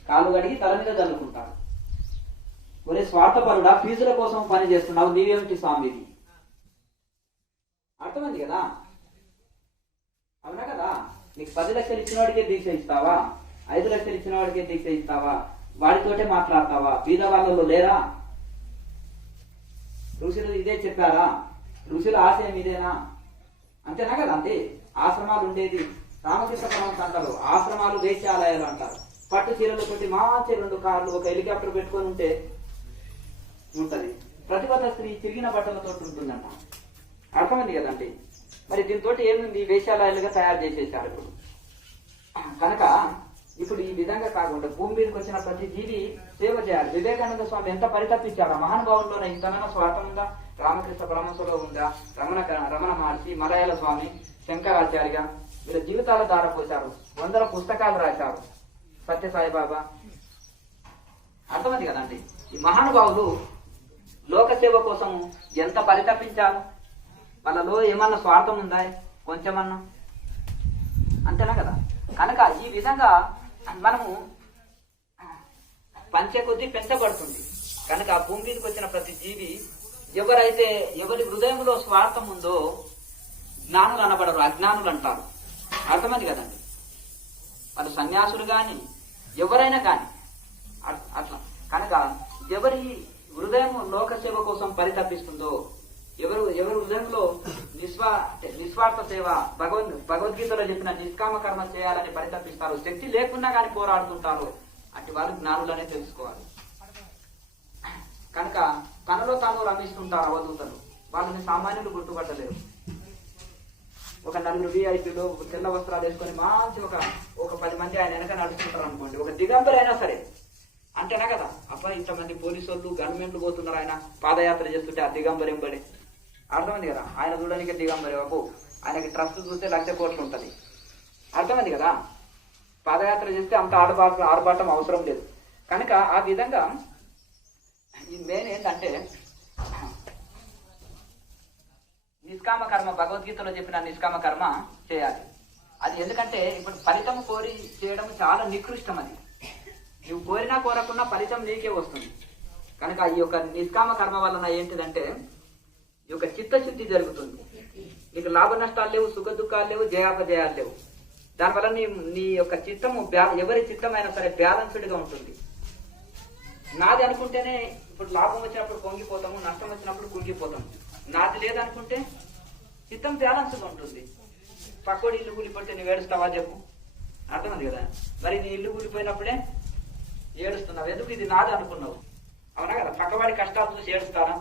కాళ్ళు కడిగి తల మీద చల్లుకుంటాడు. ఒరే స్వార్థపరుడా, ఫీజుల కోసం పని చేస్తున్నావు, నీవేమిటి స్వామిది? అర్థమైంది కదా? అవునా కదా? నీకు 10 లక్షలు ఇచ్చిన వాడికే దీక్ష ఇస్తావా? 5 లక్షలు ఇచ్చిన వాడికే దీక్ష ఇస్తావా? వాడితోటే మాట్లాడతావా? బీద వాళ్ళలో లేరా? ఋషులు ఇదే చెప్పారా? ఋషుల ఆశయం ఇదేనా? అంతేనా కదా? అంతే ఆశ్రమాలు ఉండేది. రామకృష్ణ పరమహంస అంటారు ఆశ్రమాలు వేశ్యాలయాలు అంటారు. పట్టు చీరలు కొట్టి మంచి 2 కార్లు, ఒక హెలికాప్టర్ పెట్టుకొని ఉంటే ఉంటది. ప్రతిభత స్త్రీ తిరిగిన బట్టలతో ఉంటుందంట. అర్థమైంది కదండి? మరి దీంతో ఏముంది? వేశ్యాలయాలుగా తయారు చేసేసారు ఇప్పుడు. కనుక ఇప్పుడు ఈ విధంగా కాకుండా భూమి మీదకి వచ్చిన ప్రతి జీవి సేవ చేయాలి. వివేకానంద స్వామి ఎంత పరితపించాడు, మహానుభావుల్లోనే ఇంతనైనా స్వార్థంగా రామకృష్ణ పరమశులో ఉందా, రమణ మహర్షి, మలయాళ స్వామి, శంకరాచార్య వీళ్ళ జీవితాల దారపోశారు. వందల పుస్తకాలు రాశారు. సత్యసాయిబాబా. అర్థమైంది కదండి. ఈ మహానుభావులు లోక సేవ కోసం ఎంత పరితపించారు. వాళ్ళలో ఏమన్నా స్వార్థం ఉందా కొంచెమన్నా? అంతేనా కదా. కనుక ఈ విధంగా మనము పంచే కొద్దీ పెంచబడుతుంది. కనుక భూమి మీదకి వచ్చిన ప్రతి జీవి ఎవరి హృదయంలో స్వార్థం ఉందో జ్ఞానులు అనబడరు, అజ్ఞానులు అంటారు. అర్థమైంది కదండి. వాళ్ళు సన్యాసులు కానీ ఎవరైనా కానీ అట్లా. కనుక ఎవరి హృదయం లోక సేవ కోసం పరితపిస్తుందో, ఎవరి హృదయంలో నిస్వార్థ సేవ, భగవద్గీతలో చెప్పిన నిష్కామ కర్మ చేయాలని పరితపిస్తారు, శక్తి లేకున్నా కానీ పోరాడుతుంటారు, అటు వారు జ్ఞానులనే తెలుసుకోవాలి. కనుక తనలో తాను రమిస్తుంటారు అవధూతలు. వాళ్ళని సామాన్యులు గుర్తుపట్టలేరు. ఒక నలుగురు విఐపీలు తెల్ల వస్త్రాలు వేసుకొని మంచి ఒక 10 మంది ఆయన వెనక నడుస్తుంటారు అనుకోండి. ఒక దిగంబరైనా సరే అంటేనా కదా. అబ్బా ఇంతమంది పోలీసు వాళ్ళు గవర్నమెంట్లు పోతున్నారు, ఆయన పాదయాత్ర చేస్తుంటే ఆ దిగంబరం పడి అర్థమైంది కదా. ఆయన చూడడానికి దిగంబరి బాబు, ఆయనకి ట్రస్ట్ చూస్తే 1,00,000 కోట్లు ఉంటుంది. అర్థమైంది కదా. పాదయాత్ర చేస్తే అంత ఆర్భాటం అవసరం లేదు. కనుక ఆ విధంగా ఈ మెయిన్ ఏంటంటే నిష్కామ కర్మ, భగవద్గీతలో చెప్పిన నిష్కామ కర్మ చేయాలి. అది ఎందుకంటే ఇప్పుడు ఫలితం కోరి చేయడం చాలా నికృష్టం. అది నువ్వు కోరినా కోరకున్నా ఫలితం నీకే వస్తుంది. కనుక ఈ యొక్క నిష్కామ కర్మ వలన ఏంటిదంటే ఈ యొక్క చిత్తశుద్ధి జరుగుతుంది. నీకు లాభ నష్టాలు లేవు, సుఖ దుఃఖాలు లేవు, జయాపజయాలు లేవు. దానివల్ల నీ యొక్క చిత్తము ఎవరి చిత్తమైనా సరే బ్యాలెన్స్డ్గా ఉంటుంది. నాది అనుకుంటేనే ఇప్పుడు లాభం వచ్చినప్పుడు పొంగిపోతాము, నష్టం వచ్చినప్పుడు కుంగిపోతాము. నాది లేదనుకుంటే చిత్తం బ్యాలెన్స్గా ఉంటుంది. పక్కోడి ఇల్లు కూలిపోతే నువ్వు ఏడుస్తావా చెప్పు? అర్థమైంది కదా. మరి నీ ఇల్లు కూలిపోయినప్పుడే ఏడుస్తున్నావు, ఎందుకు? ఇది నాది అనుకున్నావు. అవునా కదా. పక్కవాడి కష్టాలు చూసి ఏడుస్తారా?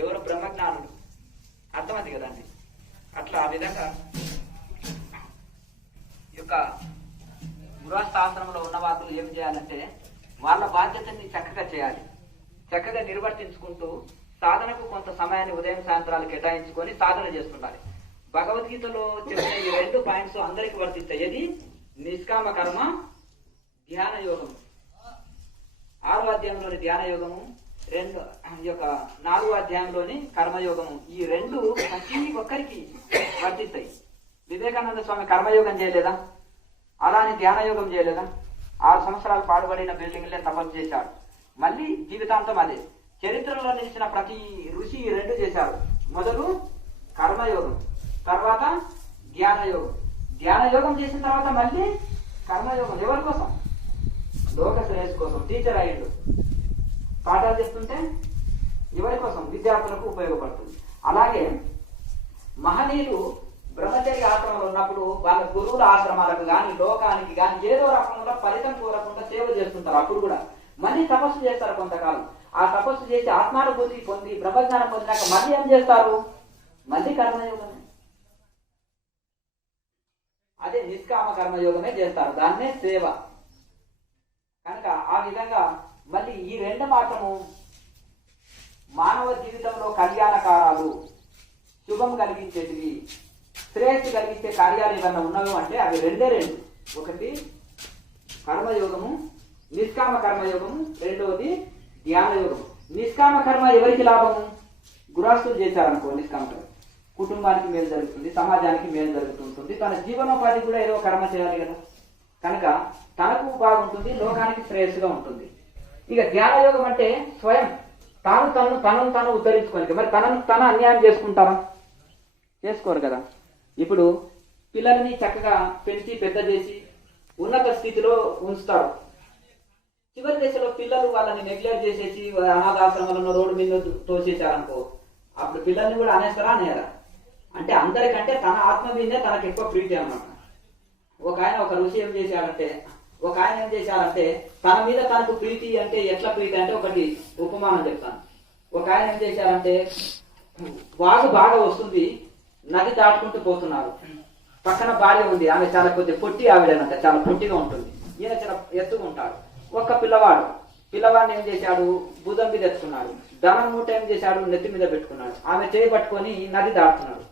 ఎవరు? బ్రహ్మజ్ఞానుడు. అర్థమైంది కదండి. అట్లా ఆ విధంగా ఈ యొక్క గృహస్థాశ్రమంలో ఉన్న వాళ్ళు ఏం చేయాలంటే వాళ్ళ బాధ్యతని చక్కగా చేయాలి. చక్కగా నిర్వర్తించుకుంటూ సాధనకు కొంత సమయాన్ని ఉదయం సాయంత్రాలు కేటాయించుకొని సాధన చేస్తుండాలి. భగవద్గీతలో చెప్పిన ఈ 2 పాయింట్స్ అందరికి వర్తిస్తాయి. ఏది? నిష్కామ కర్మ, ధ్యాన యోగము. 6వ అధ్యాయంలోని ధ్యాన యోగము, 4వ అధ్యాయంలోని కర్మయోగము. ఈ 2 ప్రతి ఒక్కరికి వర్తిస్తాయి. వివేకానంద స్వామి కర్మయోగం చేయలేదా? అలానే ధ్యాన యోగం చేయలేదా? 6 సంవత్సరాలు పాడుబడిన బిల్డింగ్లే తపస్సు చేశాడు. మళ్ళీ జీవితాంతం అదే. చరిత్రలో నిలిచిన ప్రతి ఋషి ఈ 2 చేశారు. మొదలు కర్మయోగం, తర్వాత ధ్యాన యోగం. ధ్యాన యోగం చేసిన తర్వాత మళ్ళీ కర్మయోగం. ఎవరి కోసం? లోక శ్రేయస్ కోసం. టీచర్ అయ్యిండు, పాఠాలు చెప్తుంటే ఎవరి కోసం? విద్యార్థులకు ఉపయోగపడుతుంది. అలాగే మహనీయులు బ్రహ్మచర్య ఆశ్రమంలో ఉన్నప్పుడు వాళ్ళ గురువుల ఆశ్రమాలకు కానీ లోకానికి కానీ ఏదో రకంలో ఫలితం కోరకుండా సేవ చేస్తుంటారు. అప్పుడు కూడా మళ్ళీ తపస్సు చేస్తారు కొంతకాలం. ఆ తపస్సు చేసి ఆత్మానుభూతి పొంది బ్రహ్మజ్ఞానం పొందినాక మళ్ళీ ఏం చేస్తారు? మళ్ళీ కర్మయోగమే. అదే నిష్కామ కర్మయోగమే చేస్తారు. దాన్నే సేవ. కనుక ఆ విధంగా మళ్ళీ ఈ 2 మాత్రము మానవ జీవితంలో కళ్యాణకారాలు, శుభం కలిగించేటివి, శ్రేయస్సు కలిగించే కార్యాలు ఏమన్నా ఉన్నవి అంటే అవి 2. ఒకటి కర్మయోగము, నిష్కామ కర్మయోగము. 2వది ధ్యాన యోగం. నిష్కామ కర్మ ఎవరికి లాభము? గృహస్థులు చేశారనుకో నిష్కామ కర్మ, కుటుంబానికి మేలు జరుగుతుంది, సమాజానికి మేలు జరుగుతుంటుంది, తన జీవనోపాధి కూడా ఏదో కర్మ చేయాలి కదా. కనుక తనకు బాగుంటుంది, లోకానికి శ్రేయస్సుగా ఉంటుంది. ఇక ధ్యాన యోగం అంటే స్వయం తనను తాను ఉద్ధరించుకోవాలి. మరి తన అన్యాయం చేసుకుంటారా? చేసుకోరు కదా. ఇప్పుడు పిల్లల్ని చక్కగా పెంచి పెద్ద చేసి ఉన్నత స్థితిలో ఉంచుతారు. చివరి దశలో పిల్లలు వాళ్ళని నెగ్లెక్ట్ చేసేసి అనాథాశ్రమాలను రోడ్డు మీద తోసేశారనుకో, అప్పుడు పిల్లల్ని కూడా అనేస్తారా? అనేరా? అంటే అందరికంటే తన ఆత్మ మీదే తనకు ఎక్కువ ప్రీతి అన్నమాట. ఒక ఋషి ఏం చేశారంటే తన మీద తనకు ప్రీతి అంటే ఎట్లా ప్రీతి అంటే ఒకటి ఉపమానం చెప్తాను. ఒక ఆయన ఏం చేశారంటే వాగు బాగా వస్తుంది, నది దాటుకుంటూ పోతున్నారు. పక్కన భార్య ఉంది, ఆమె చాలా కొద్దిగా పొట్టి ఆవిడనంట, చాలా పొట్టిగా ఉంటుంది. ఈయన చాలా ఎత్తుగా ఉంటాడు. ఒక్క పిల్లవాడిని ఏం చేశాడు? భుజం మీద ఎత్తుకున్నాడు. ధనం మూట ఏం చేశాడు, నెత్తి మీద పెట్టుకున్నాడు. ఆమె చేయి పట్టుకొని నది దాటుతున్నాడు.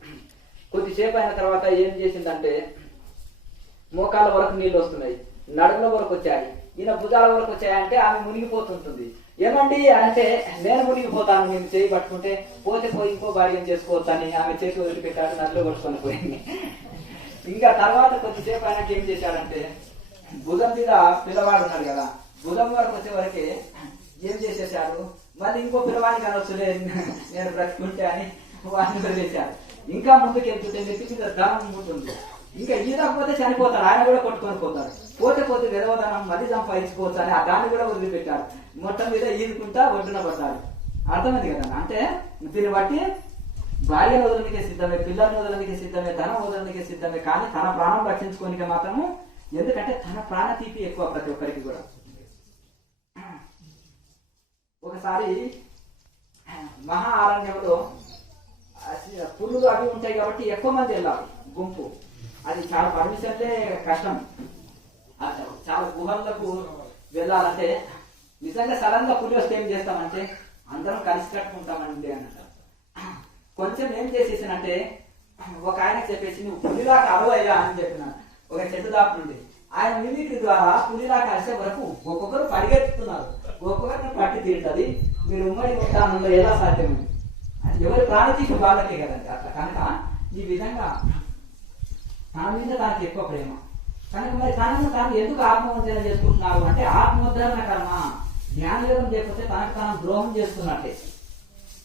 కొద్దిసేపు అయిన తర్వాత ఏం చేసిందంటే మోకాల వరకు నీళ్ళు వస్తున్నాయి, నడుముల వరకు వచ్చాయి, ఈయన భుజాల వరకు వచ్చాయంటే ఆమె మునిగిపోతుంటుంది. ఏమండి అంటే నేను మునిగిపోతాను, నేను చేయి పట్టుకుంటే, పోతే పోయి ఇంకో భార్యం చేసుకోవచ్చు అని ఆమె చేసి వదిలిపెట్టాడు, నదిలో పట్టుకొని పోయింది. ఇంకా తర్వాత కొద్దిసేపు ఆయనకి ఏం చేశాడంటే భుజం మీద పిల్లవాడు ఉన్నాడు కదా, భుజం వరకు వచ్చే వరకే ఏం చేసేసాడు, మళ్ళీ ఇంకో పిల్లవాడిని కనొచ్చులే నేను బ్రతుకుంటే అని వాడిని వదిలేశాడు. ఇంకా ముందుకు వెళ్తుంటే నెత్తి మీద ధనం ఉంటుంది, ఇంకా ఈదకపోతే చనిపోతాడు, ఆయన కూడా కొట్టుకొని పోతాడు, పోతే పోతే విధవధనం మళ్ళీ సంపాదించుకోవచ్చు అని ఆ దాన్ని కూడా వదిలిపెట్టాడు. మొత్తం మీద ఈదుకుంటా ఒడ్డున పడ్డాడు. అర్థమైంది కదా. అంటే దీన్ని బట్టి భార్యను వదలనికే సిద్ధమే, పిల్లల్ని వదలనికే సిద్ధమే, ధనం వదలనికే సిద్ధమే, కానీ తన ప్రాణం రక్షించుకోనికే మాత్రము, ఎందుకంటే తన ప్రాణ తీపి ఎక్కువ ప్రతి ఒక్కరికి కూడా. ఒకసారి మహా అరణ్యంలో పుల్లులు అవి ఉంటాయి కాబట్టి ఎక్కువ మంది వెళ్ళాలి గుంపు, అది చాలా పర్మిషన్లే కష్టం. చాలా గుహలకు వెళ్ళాలంటే నిజంగా సడన్ గా పులి వస్తే ఏం చేస్తామంటే అందరం కలిసి కట్టుకుంటామండి అన్నట్టు. కొంచెం ఏం చేసేసానంటే ఒక ఆయనకు చెప్పేసి నువ్వు పులిలాగా అరవయ్యా అని చెప్పినాను. ఒక చెట్టు దాపు నుండి ఆయన మిమిక్రీ ద్వారా పులిలా కలిసే వరకు ఒక్కొక్కరు పరిగెత్తుతున్నారు, ఒక్కొక్కరిని పట్టి తింటది. మీరు ఉమ్మడి ఉంటానంలో ఎలా సాధ్యం, ఎవరి ప్రాణతీసి వాళ్ళకే కదండి. అట్లా కనుక ఈ విధంగా తన మీద తనకి ఎక్కువ ప్రేమ కనుక మరి తనను తాను ఎందుకు ఆత్మవంచన చేసుకుంటున్నారు అంటే ఆత్మోద్ధరణ కర్మ. జ్ఞానయోగం చేయకపోతే తనకు తాను ద్రోహం చేస్తున్నట్టే.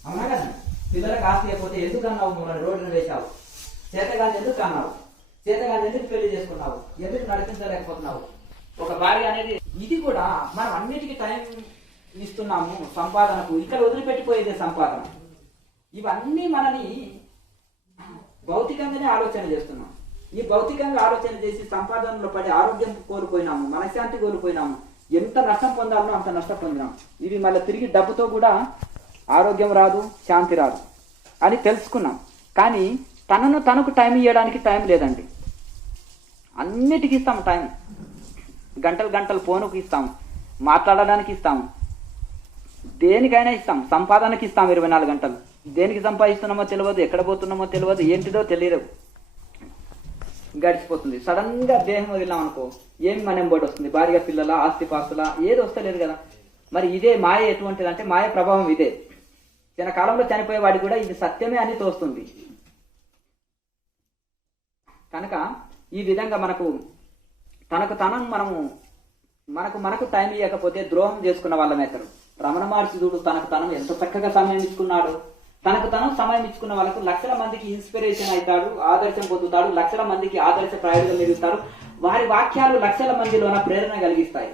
అవునా కదండి. పిల్లలకు ఆస్తి అయిపోతే ఎందుకు అన్నావు, నువ్వు రోడ్డును వేశావు, చేతగాని ఎందుకు అన్నావు, చేతగాని ఎందుకు పెళ్లి చేసుకున్నావు, ఎందుకు నడిపించలేకపోతున్నావు. ఒక భార్య అనేది ఇది కూడా మనం అన్నిటికీ టైం ఇస్తున్నాము సంపాదనకు, ఇక్కడ వదిలిపెట్టిపోయేదే సంపాదన. ఇవన్నీ మనని భౌతికంగానే ఆలోచన చేస్తున్నాం. ఈ భౌతికంగా ఆలోచన చేసి సంపాదనలో పడి ఆరోగ్యం కోల్పోయినాము, మనశ్శాంతి కోల్పోయినాము, ఎంత నష్టం పొందాలో అంత నష్టం పొందినాం. ఇవి మళ్ళీ తిరిగి డబ్బుతో కూడా ఆరోగ్యం రాదు, శాంతి రాదు అని తెలుసుకున్నాం. కానీ తనకు టైం ఇవ్వడానికి టైం లేదండి. అన్నిటికీ ఇస్తాం టైం, గంటలు గంటలు ఫోనుకి ఇస్తాం, మాట్లాడడానికి ఇస్తాం, దేనికైనా ఇస్తాం, సంపాదనకి ఇస్తాం 24 గంటలు. దేనికి సంపాదిస్తున్నామో తెలియదు, ఎక్కడ పోతున్నామో తెలియదు, ఏంటిదో తెలియదు, గడిచిపోతుంది. సడన్ గా దేహం వదిలాం అనుకో ఏమి మన ఎంబడి వస్తుంది, భార్య పిల్లల ఆస్తి పాస్తుల ఏది వస్తలేదు కదా. మరి ఇదే మాయ ఎటువంటిది అంటే మాయ ప్రభావం ఇదే. చిన్న కాలంలో చనిపోయేవాడి కూడా ఇది సత్యమే అని తోస్తుంది. కనుక ఈ విధంగా మనకు మనకు టైం ఇవ్వకపోతే ద్రోహం చేసుకున్న వాళ్ళమవుతారు. రమణ మహర్షి చూడు తనకు తనం ఎంత చక్కగా సమయం ఇచ్చుకున్నాడు. తనకు తను సమయం ఇచ్చుకున్న వాళ్ళకు లక్షల మందికి ఇన్స్పిరేషన్ అవుతాడు, ఆదర్శం పొందుతాడు, లక్షల మందికి ఆదర్శ ప్రయోజనం మిగులుతాడు. వారి వాక్యాలు లక్షల మందిలోన ప్రేరణ కలిగిస్తాయి.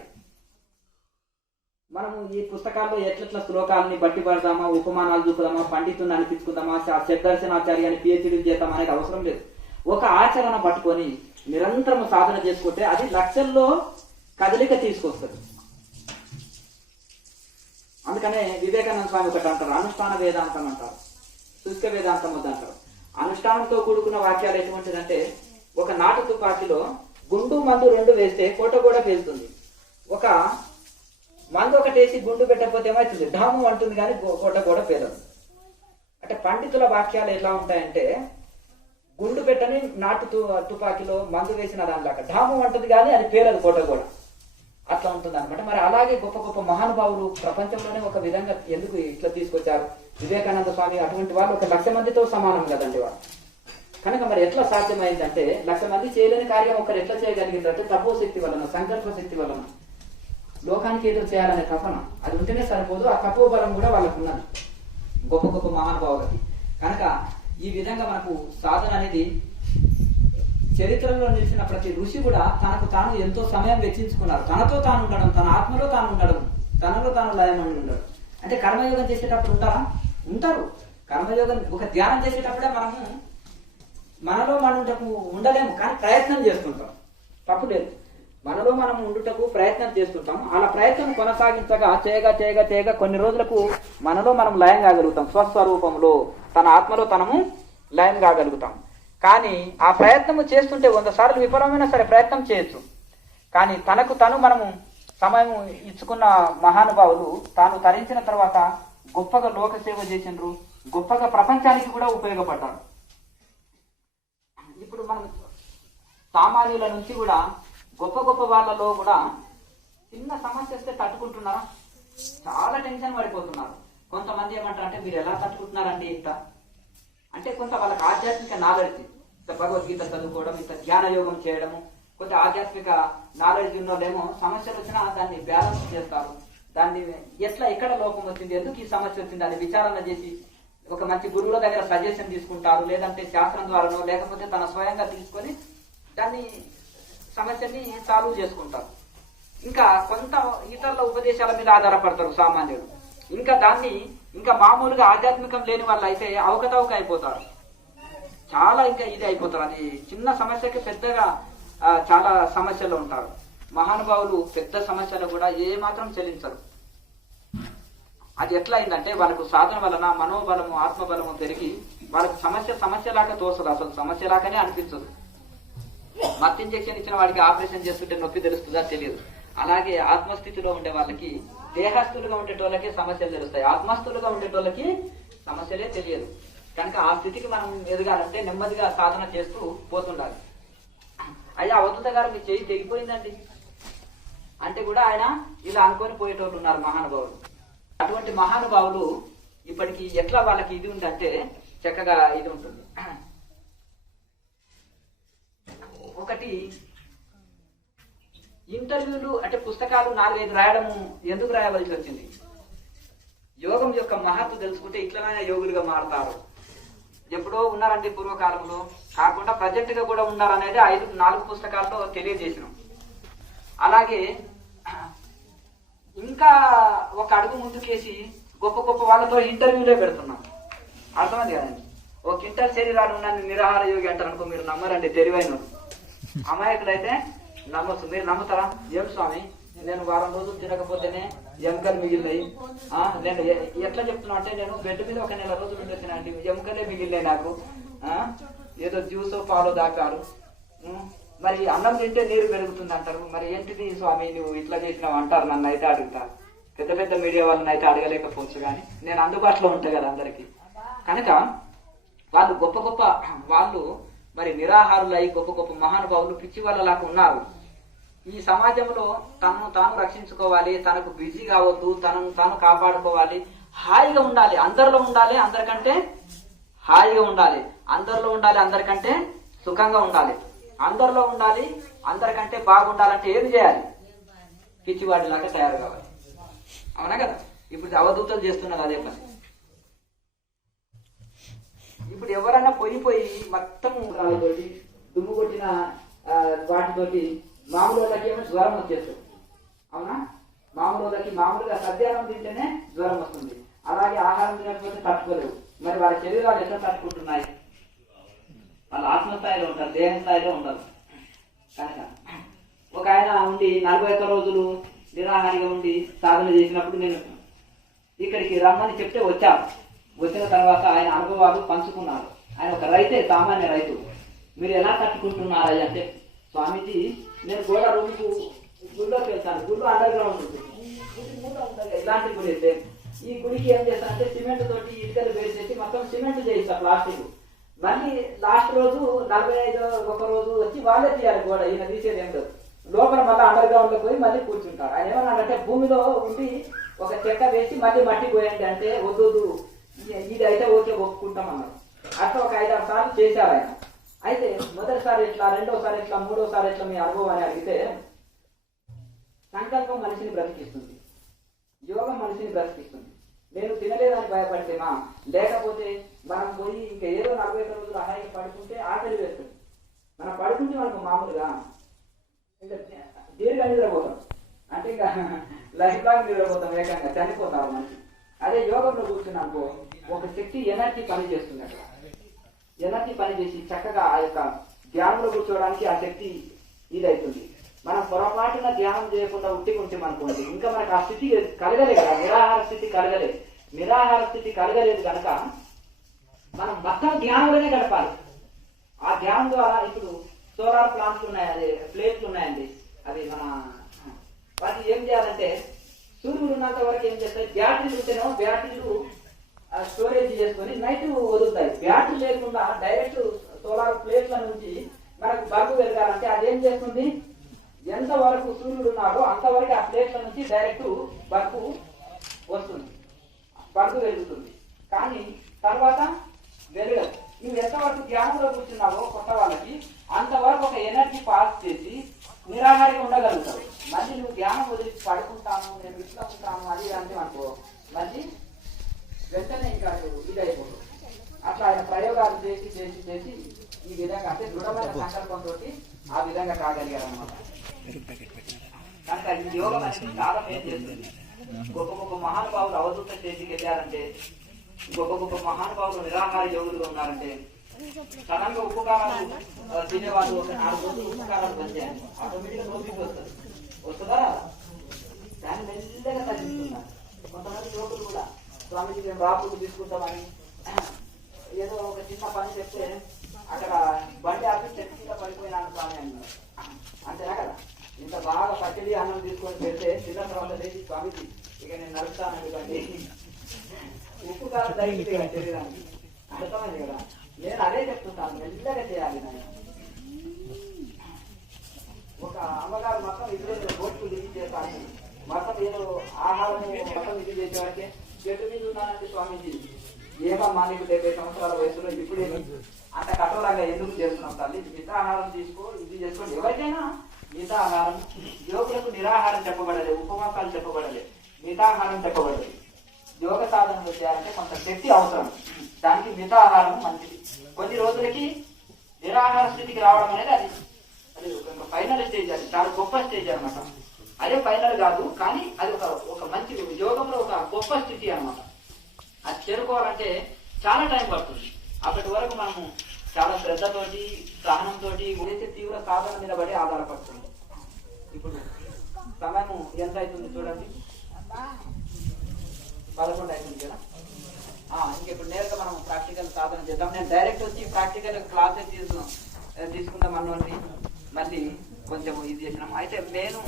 మనము ఈ పుస్తకాల్లో ఎట్లెట్ల శ్లోకాలని బట్టి పడదామా, ఉపమానాలు చూపుదామా, పండితుని అనిపించుకుందామా, షడ్దర్శనాచార్య అని పిహెచ్డీ చేద్దామా అనేది అవసరం లేదు. ఒక ఆచరణ పట్టుకొని నిరంతరం సాధన చేసుకుంటే అది లక్షల్లో కదలిక తీసుకొస్తుంది. అందుకనే వివేకానంద స్వామి ఒకటి అంటారు, అనుష్ఠాన వేదాంతం అంటారు, శుష్క వేదాంతం వద్దంటారు. అనుష్ఠానంతో కూడుకున్న వాక్యాలు ఎటువంటిదంటే ఒక నాటు తుపాకీలో గుండు మందు 2 వేస్తే కోట కూడా పేలుతుంది. ఒక మందు ఒకటి వేసి గుండు పెట్టకపోతే ఏమవుతుంది, ఢాము అంటుంది కానీ కోట కూడా పేలదు. అంటే పండితుల వాక్యాలు ఎలా ఉంటాయంటే గుండు పెట్టని నాటు తుపాకీలో మందు వేసిన దానిలాగా ఢాము అంటుంది కానీ అది పేలదు కోట కూడా. అట్లా ఉంటుంది అనమాట. మరి అలాగే గొప్ప గొప్ప మహానుభావులు ప్రపంచంలోనే ఒక విధంగా ఎందుకు ఇట్లా తీసుకొచ్చారు. వివేకానంద స్వామి అటువంటి వాళ్ళు 1,00,000 మందితో సమానం కదండి వాళ్ళు. కనుక మరి ఎట్లా సాధ్యమైందంటే 1,00,000 మంది చేయలేని కార్యం ఒకరు ఎట్లా చేయగలిగిందంటే తపోశక్తి వలన, సంకల్ప శక్తి వలన. లోకానికి ఏదో చేయాలనే తపన అది ఉంటేనే సరిపోదు, ఆ తపోబలం కూడా వాళ్ళకు ఉన్నది గొప్ప గొప్ప మహానుభావులకి. కనుక ఈ విధంగా మనకు సాధన అనేది చరిత్రలో నిలిచిన ప్రతి ఋషి కూడా తనకు తాను ఎంతో సమయం వెచ్చించుకున్నారు. తనతో తాను ఉండడం, తన ఆత్మలో తాను ఉండడం, తనలో తాను లయమని ఉండడం. అంటే కర్మయోగం చేసేటప్పుడు ఉంటారు. కర్మయోగం ఒక ధ్యానం చేసేటప్పుడే మనలో మనం ఉండలేము, కానీ ప్రయత్నం చేస్తుంటాం. తప్పు లేదు, మనలో మనం ఉండుటకు ప్రయత్నం చేస్తుంటాం. అలా ప్రయత్నం కొనసాగించగా చేయగా కొన్ని రోజులకు మనలో మనం లయం కాగలుగుతాం. స్వస్వరూపంలో తన ఆత్మలో తనము లయం కాగలుగుతాం. కానీ ఆ ప్రయత్నము చేస్తుంటే 100 సార్లు విఫలమైనా సరే ప్రయత్నం చేయొచ్చు. కానీ తనకు తను మనము సమయం ఇచ్చుకున్న మహానుభావులు తాను తరించిన తర్వాత గొప్పగా లోక సేవ చేసిండ్రు, గొప్పగా ప్రపంచానికి కూడా ఉపయోగపడ్డారు. ఇప్పుడు మనం సామాన్యుల నుంచి కూడా గొప్ప గొప్ప వాళ్ళలో కూడా చిన్న సమస్య వస్తే తట్టుకుంటున్నారా? చాలా టెన్షన్ పడిపోతున్నారు. కొంతమంది ఏమంటారు అంటే మీరు ఎలా తట్టుకుంటున్నారండి ఇంత అంటే కొంత వాళ్ళకి ఆధ్యాత్మిక నాలెడ్జ్, భగవద్గీత చదువుకోవడం, ఇంత ధ్యాన యోగం చేయడము, కొంత ఆధ్యాత్మిక నాలెడ్జ్ ఉన్నోళ్ళేమో సమస్యలు వచ్చినా దాన్ని బ్యాలెన్స్ చేస్తారు. దాన్ని ఎట్లా ఎక్కడ లోపం వచ్చింది, ఎందుకు ఈ సమస్య వచ్చింది అని విచారణ చేసి ఒక మంచి గురువుల దగ్గర సజెషన్ తీసుకుంటారు, లేదంటే శాస్త్రం ద్వారానో లేకపోతే తన స్వయంగా తీసుకొని దాన్ని సమస్యని సాల్వ్ చేసుకుంటారు. ఇంకా కొంత ఇతరుల ఉపదేశాల మీద ఆధారపడతారు సామాన్యులు. ఇంకా మామూలుగా ఆధ్యాత్మికం లేని వాళ్ళు అయితే అవకతవక అయిపోతారు, చాలా ఇంకా ఇది అయిపోతారు. అది చిన్న సమస్యకి పెద్దగా చాలా సమస్యలు ఉంటారు. మహానుభావులు పెద్ద సమస్యలు కూడా ఏ మాత్రం చెల్లించరు. అది ఎట్లా అయిందంటే వాళ్ళకు సాధన వలన మనోబలము ఆత్మబలము పెరిగి వాళ్ళకు సమస్యలాగా తోసదు, అసలు సమస్యలాగానే అనిపించదు. మత్తు ఇంజెక్షన్ ఇచ్చిన వాడికి ఆపరేషన్ చేస్తుంటే నొప్పి తెలుస్తుందా? తెలియదు. అలాగే ఆత్మస్థితిలో ఉండే వాళ్ళకి, దేహస్థులుగా ఉండేటోళ్ళకి సమస్యలు తెలుస్తాయి, ఆత్మస్థులుగా ఉండేటోళ్ళకి సమస్యలే తెలియదు. కనుక ఆ స్థితికి మనం ఎదగాలంటే నెమ్మదిగా సాధన చేస్తూ పోతుండాలి. అయ్యా అవధూత గారు మీ చెయ్యి తెగిపోయిందండి అంటే కూడా ఆయన ఇలా అనుకొని పోయేటోళ్ళు ఉన్నారు మహానుభావులు. అటువంటి మహానుభావులు ఇప్పటికి ఎట్లా వాళ్ళకి ఇది ఉందంటే చక్కగా ఇది ఉంటుంది. ఒకటి ఇంటర్వ్యూలు అంటే పుస్తకాలు 4-5 రాయడము ఎందుకు రాయవలసి వచ్చింది? యోగం యొక్క మహత్వం తెలుసుకుంటే ఇట్లనైనా యోగులుగా మారుతారు. ఎప్పుడో ఉన్నారండి పూర్వకాలంలో, కాకుండా ప్రజెంట్ గా కూడా ఉన్నారనేది 4 పుస్తకాలతో తెలియజేసినాం. అలాగే ఇంకా ఒక అడుగు ముందుకేసి గొప్ప గొప్ప వాళ్ళతో ఇంటర్వ్యూలే పెడుతున్నాం. అర్థమైంది కదండి. ఒక క్వింటల్ శరీరాలు ఉన్న నిరాహార యోగి అంటారు అనుకో, మీరు నమ్మరండి, తెలివైన అమాయకులైతే నమ్మచ్చు. మీరు నమ్ముతారా? ఏం స్వామి నేను వారం రోజులు తినకపోతేనే ఎముకలు మిగిలినాయి, నేను ఎట్లా చెప్తున్నా అంటే నేను బెడ్ మీద ఒక నెల రోజులు ఉండొచ్చినండి, ఎముకలే మిగిలినాయి నాకు, ఏదో జ్యూసో పాలో దాకారు, మరి అన్నం తింటే నీరు పెరుగుతుంది అంటారు. మరి ఏంటిది స్వామి నువ్వు ఇట్లా చేసినావు అంటారు. నన్ను అయితే అడుగుతారు. పెద్ద పెద్ద మీడియా వాళ్ళని అయితే అడగలేకపోవచ్చు, కానీ నేను అందుబాటులో ఉంటాను కదా అందరికి. కనుక వాళ్ళు గొప్ప గొప్ప వాళ్ళు మరి నిరాహారులై గొప్ప గొప్ప మహానుభావులు పిచ్చి వాళ్ళలాగా ఉన్నారు. ఈ సమాజంలో తనను తాను రక్షించుకోవాలి, తనకు బిజీ కావద్దు, తనను తాను కాపాడుకోవాలి, హాయిగా ఉండాలి, అందరిలో ఉండాలి, అందరికంటే హాయిగా ఉండాలి, అందరిలో ఉండాలి, అందరికంటే సుఖంగా ఉండాలి, అందరిలో ఉండాలి, అందరికంటే బాగుండాలంటే ఏమి చేయాలి? పిచ్చివాడిలాగా తయారు కావాలి. అవునా కదా? ఇప్పుడు అవధూతలు చేస్తున్నారు అదే పని. ఇప్పుడు ఎవరైనా పోయి మొత్తం తోటి దుమ్ము కొట్టిన వాటితోటి మామూలు వాళ్ళకి ఏమో జ్వరం వచ్చేస్తుంది. అవునా? మామూలు వాళ్ళకి మామూలుగా సద్యానం తింటేనే జ్వరం వస్తుంది, అలాగే ఆహారం తినకపోతే తట్టుకోలేవు. మరి వాళ్ళ శరీరాలు ఎట్లా తట్టుకుంటున్నాయి? వాళ్ళ ఆత్మస్థాయిలో ఉంటారు, దేహ స్థాయిలో ఉండరు. కనుక ఒక ఆయన ఉండి 41 రోజులు నిరాహారిగా ఉండి సాధన చేసినప్పుడు నేను ఇక్కడికి రమ్మని చెప్తే వచ్చాను. వచ్చిన తర్వాత ఆయన అనుభవాలు పంచుకున్నారు. ఆయన ఒక రైతే, సామాన్య రైతు. మీరు ఎలా తట్టుకుంటున్నారా అంటే, స్వామీజీ నేను గోడ రూముకు గుడిలోకి వెళ్తాను, గుడిలో అండర్ గ్రౌండ్ ఉంటుంది, ఇలాంటి గుడి అయితే ఈ గుడికి ఏం చేస్తానంటే సిమెంట్ తోటి ఇటుకలు వేసేసి మొత్తం సిమెంట్ చేయిస్తా ప్లాస్టిక్. మళ్ళీ లాస్ట్ రోజు 45వ రోజు వచ్చి వాళ్ళే తీయాలి గోడ, ఈయన తీసేది ఏం లేదు. లోపల మళ్ళీ అండర్ గ్రౌండ్ లో పోయి మళ్ళీ కూర్చుంటారు. ఆయన ఏమన్నాడంటే భూమిలో ఉండి ఒక చెక్క వేసి మళ్ళీ మట్టి పోయండి అంటే వద్దు, ఇది అయితే ఓకే ఒప్పుకుంటాం అన్నారు. అట్లా ఒక 5-6 సార్లు చేశారు ఆయన. అయితే మొదటిసారి ఎట్లా, రెండోసారి ఎట్లా, మూడోసారి ఎట్లా మీ అనుభవం అని అడిగితే, సంకల్పం మనిషిని బ్రతికిస్తుంది, యోగం మనిషిని బ్రతికిస్తుంది. నేను తినలేదని భయపడితేమా, లేకపోతే మనం పోయి ఇంకా ఏదో 41 రోజులు హాయిగా పడుకుంటే ఆకలి వేస్తుంది. మనం పడుకుంటే మనకు మామూలుగా ఇంకా దీర్ఘ నిద్రపోతాం, అంటే ఇంకా లైఫ్ లాంగ్ నిద్రపోతాం, ఏకంగా చనిపోతాం మనిషి. అదే యోగంలో కూర్చున్నానుకో ఒక శక్తి ఎనర్జీ పనిచేస్తుంది. అక్కడ ఎనర్జీ పనిచేసి చక్కగా ఆ యొక్క ధ్యానంలో కూర్చోవడానికి ఆ శక్తి ఇదవుతుంది. మనం పొరపాటున ధ్యానం చేయకుండా ఉట్టికుంటే మనకు ఇంకా మనకు ఆ స్థితి కలగలేదు కదా, నిరాహార స్థితి కలగలేదు. నిరాహార స్థితి కలగలేదు కనుక మనం మొత్తం ధ్యానంలోనే గడపాలి. ఆ ధ్యానం ద్వారా ఇప్పుడు సోలార్ ప్లాంట్స్ ఉన్నాయి, అదే ప్లేట్లు ఉన్నాయండి, అవి మన వాటిని ఏం చేయాలంటే సూర్యుడు ఉన్నంత వరకు ఏం చేస్తాయి, బ్యాటరీలు ఉంటేనేమో బ్యాటరీలు స్టోరేజ్ చేసుకొని నైట్ వదులుతాయి. బ్యాటరీ లేకుండా డైరెక్ట్ సోలార్ ప్లేట్ల నుంచి మనకు బల్బు వెలగాలంటే అది ఏం చేస్తుంది, ఎంత వరకు సూర్యుడు ఉన్నాడో అంతవరకు ఆ ప్లేట్ల నుంచి డైరెక్ట్ బల్బు వస్తుంది, బల్బు వెలుగుతుంది. కానీ తర్వాత వెలగదు. నువ్వు ఎంతవరకు ధ్యానంలో కూర్చున్నావో కొత్త వాళ్ళకి అంతవరకు ఒక ఎనర్జీ పాస్ చేసి నిరాహారిగా ఉండగలుగుతావు. మళ్ళీ నువ్వు ధ్యానం వదిలి పడుకుంటాను, నేను ఇట్లా ఉంటాను అది అంటే అనుకో, మళ్ళీ వెంటనే ఇంకా ఇదైపోతుంది. అట్లా ఆయన ప్రయోగాలు చేసి చేసి చేసి ఈ విధంగా అంటే దృఢమైన సంకల్పంతో ఆ విధంగా కాగలిగారు అన్నమాట. కనుక ఈ యోగం అనేది చాలా పేరు చేస్తుంది. గొప్ప గొప్ప మహానుభావులు అవధూత స్టేజ్కి వెళ్ళారంటే, గొప్ప గొప్ప మహానుభావులు నిరాహార యోగులుగా ఉన్నారంటే, సడన్గా ఉప్పు కారాలు తినేవాళ్ళు ఒక 4 రోజులు ఉప్పు కారాలు వచ్చాయండి, ఆటోమేటిక్గా నోటికి వస్తుంది. వస్తుందా? దాన్ని మెల్లగా తగ్గిస్తున్నారు. కొంతమంది యోగులు కూడా స్వామిజీ మేము రాపులు తీసుకుంటామని ఏదో ఒక చిన్న పని చెప్తే అక్కడ బండి ఆపి చెట్టు పడిపోయినాను స్వామి అన్నారు. అంతేనా కదా? ఇంత బాగా పచ్చడి అన్నం తీసుకొని పెడితే చిన్న తర్వాత లేచి స్వామిజీ ఇక నేను నడుస్తాను ఎందుకంటే ఉప్పు కాదు తగ్గితే శరీరానికి అర్థమైంది కదా. నేను అదే చెప్తున్నాను, మెల్లగా చేయాలి. నేను ఒక అమ్మగారు మొత్తం ఇదే బోట్లు ఇది చేస్తాను, మొత్తం ఏదో ఆహారం మొత్తం ఇది చేసేవాడికి చెట్టు మీద ఉన్నానంటే స్వామిజీ ఏమమ్మా నీకు 70 సంవత్సరాల వయసులో ఇప్పుడు అంత కఠోరంగా ఎందుకు చేస్తున్నాం తల్లి, మితాహారం తీసుకో ఇది చేసుకోండి. ఎవరికైనా మితాహారం, యోగులకు నిరాహారం చెప్పబడలేదు, ఉపవాసాలు చెప్పబడలేదు, మితాహారం చెప్పబడలేదు. యోగ సాధనలు చేయాలంటే కొంత శక్తి అవసరం, దానికి మితాహారం మంచిది. కొన్ని రోజులకి నిరాహార స్థితికి రావడం అనేది అది అది ఒక ఫైనల్ స్టేజ్, అది చాలా గొప్ప స్టేజ్ అనమాట. అదే ఫైనల్ కాదు, కానీ అది ఒక మంచి యోగంలో ఒక గొప్ప స్థితి అనమాట. అది చేరుకోవాలంటే చాలా టైం పడుతుంది. అప్పటి వరకు మనము చాలా శ్రద్ధతోటి సహనంతో గురించి తీవ్ర సాధన మీద పడి ఆధారపడుతుంది. ఇప్పుడు సమయం ఎంత అవుతుంది చూడండి, 11 అవుతుంది కదా. ఇంకెప్పుడు నేరుగా మనం ప్రాక్టికల్ సాధన చేద్దాం. నేను డైరెక్ట్ వచ్చి ప్రాక్టికల్ క్లాసెస్ తీసుకుందాం అన్నోని మళ్ళీ కొంచెం ఇది చేసినాం. అయితే నేను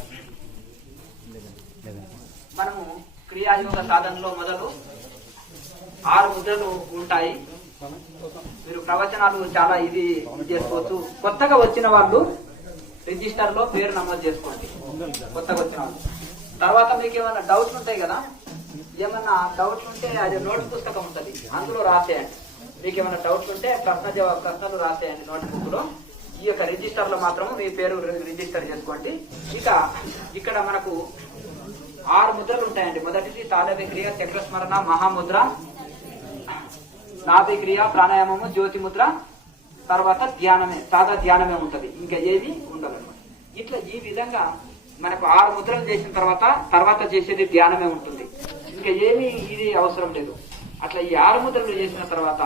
మనము క్రియాయోగ సాధనలో మొదలు 6 ముద్రలు ఉంటాయి. మీరు ప్రవచనాలు చాలా ఇది చేసుకోవచ్చు. కొత్తగా వచ్చిన వాళ్ళు రిజిస్టర్ లో పేరు నమోదు చేసుకోండి. కొత్తగా వచ్చిన వాళ్ళు తర్వాత మీకు ఏమైనా డౌట్లు ఉంటాయి కదా, ఏమన్నా డౌట్లు ఉంటే అది నోట్ పుస్తకం ఉంటుంది, అందులో రాసేయండి. మీకు ఏమైనా డౌట్లు ఉంటే ప్రశ్నలు రాసేయండి నోట్ బుక్ లో. ఈ యొక్క రిజిస్టర్ లో మాత్రం మీ పేరు రిజిస్టర్ చేసుకోండి. ఇక ఇక్కడ మనకు 6 ముద్రలు ఉంటాయండి. మొదటిది తాళవ్య క్రియ, చక్రస్మరణ, మహాముద్ర, నాభి క్రియ, ప్రాణాయామము, జ్యోతి ముద్ర, తర్వాత ధ్యానమే, సాదా ధ్యానమే ఉంటది, ఇంకా ఏది ఉండదన్నమాట. ఇట్లా ఈ విధంగా మనకు 6 ముద్రలు చేసిన తర్వాత చేసేది ధ్యానమే ఉంటుంది, ఇంకా ఏమీ ఇది అవసరం లేదు. అట్లా ఈ 6 ముద్రలు చేసిన తర్వాత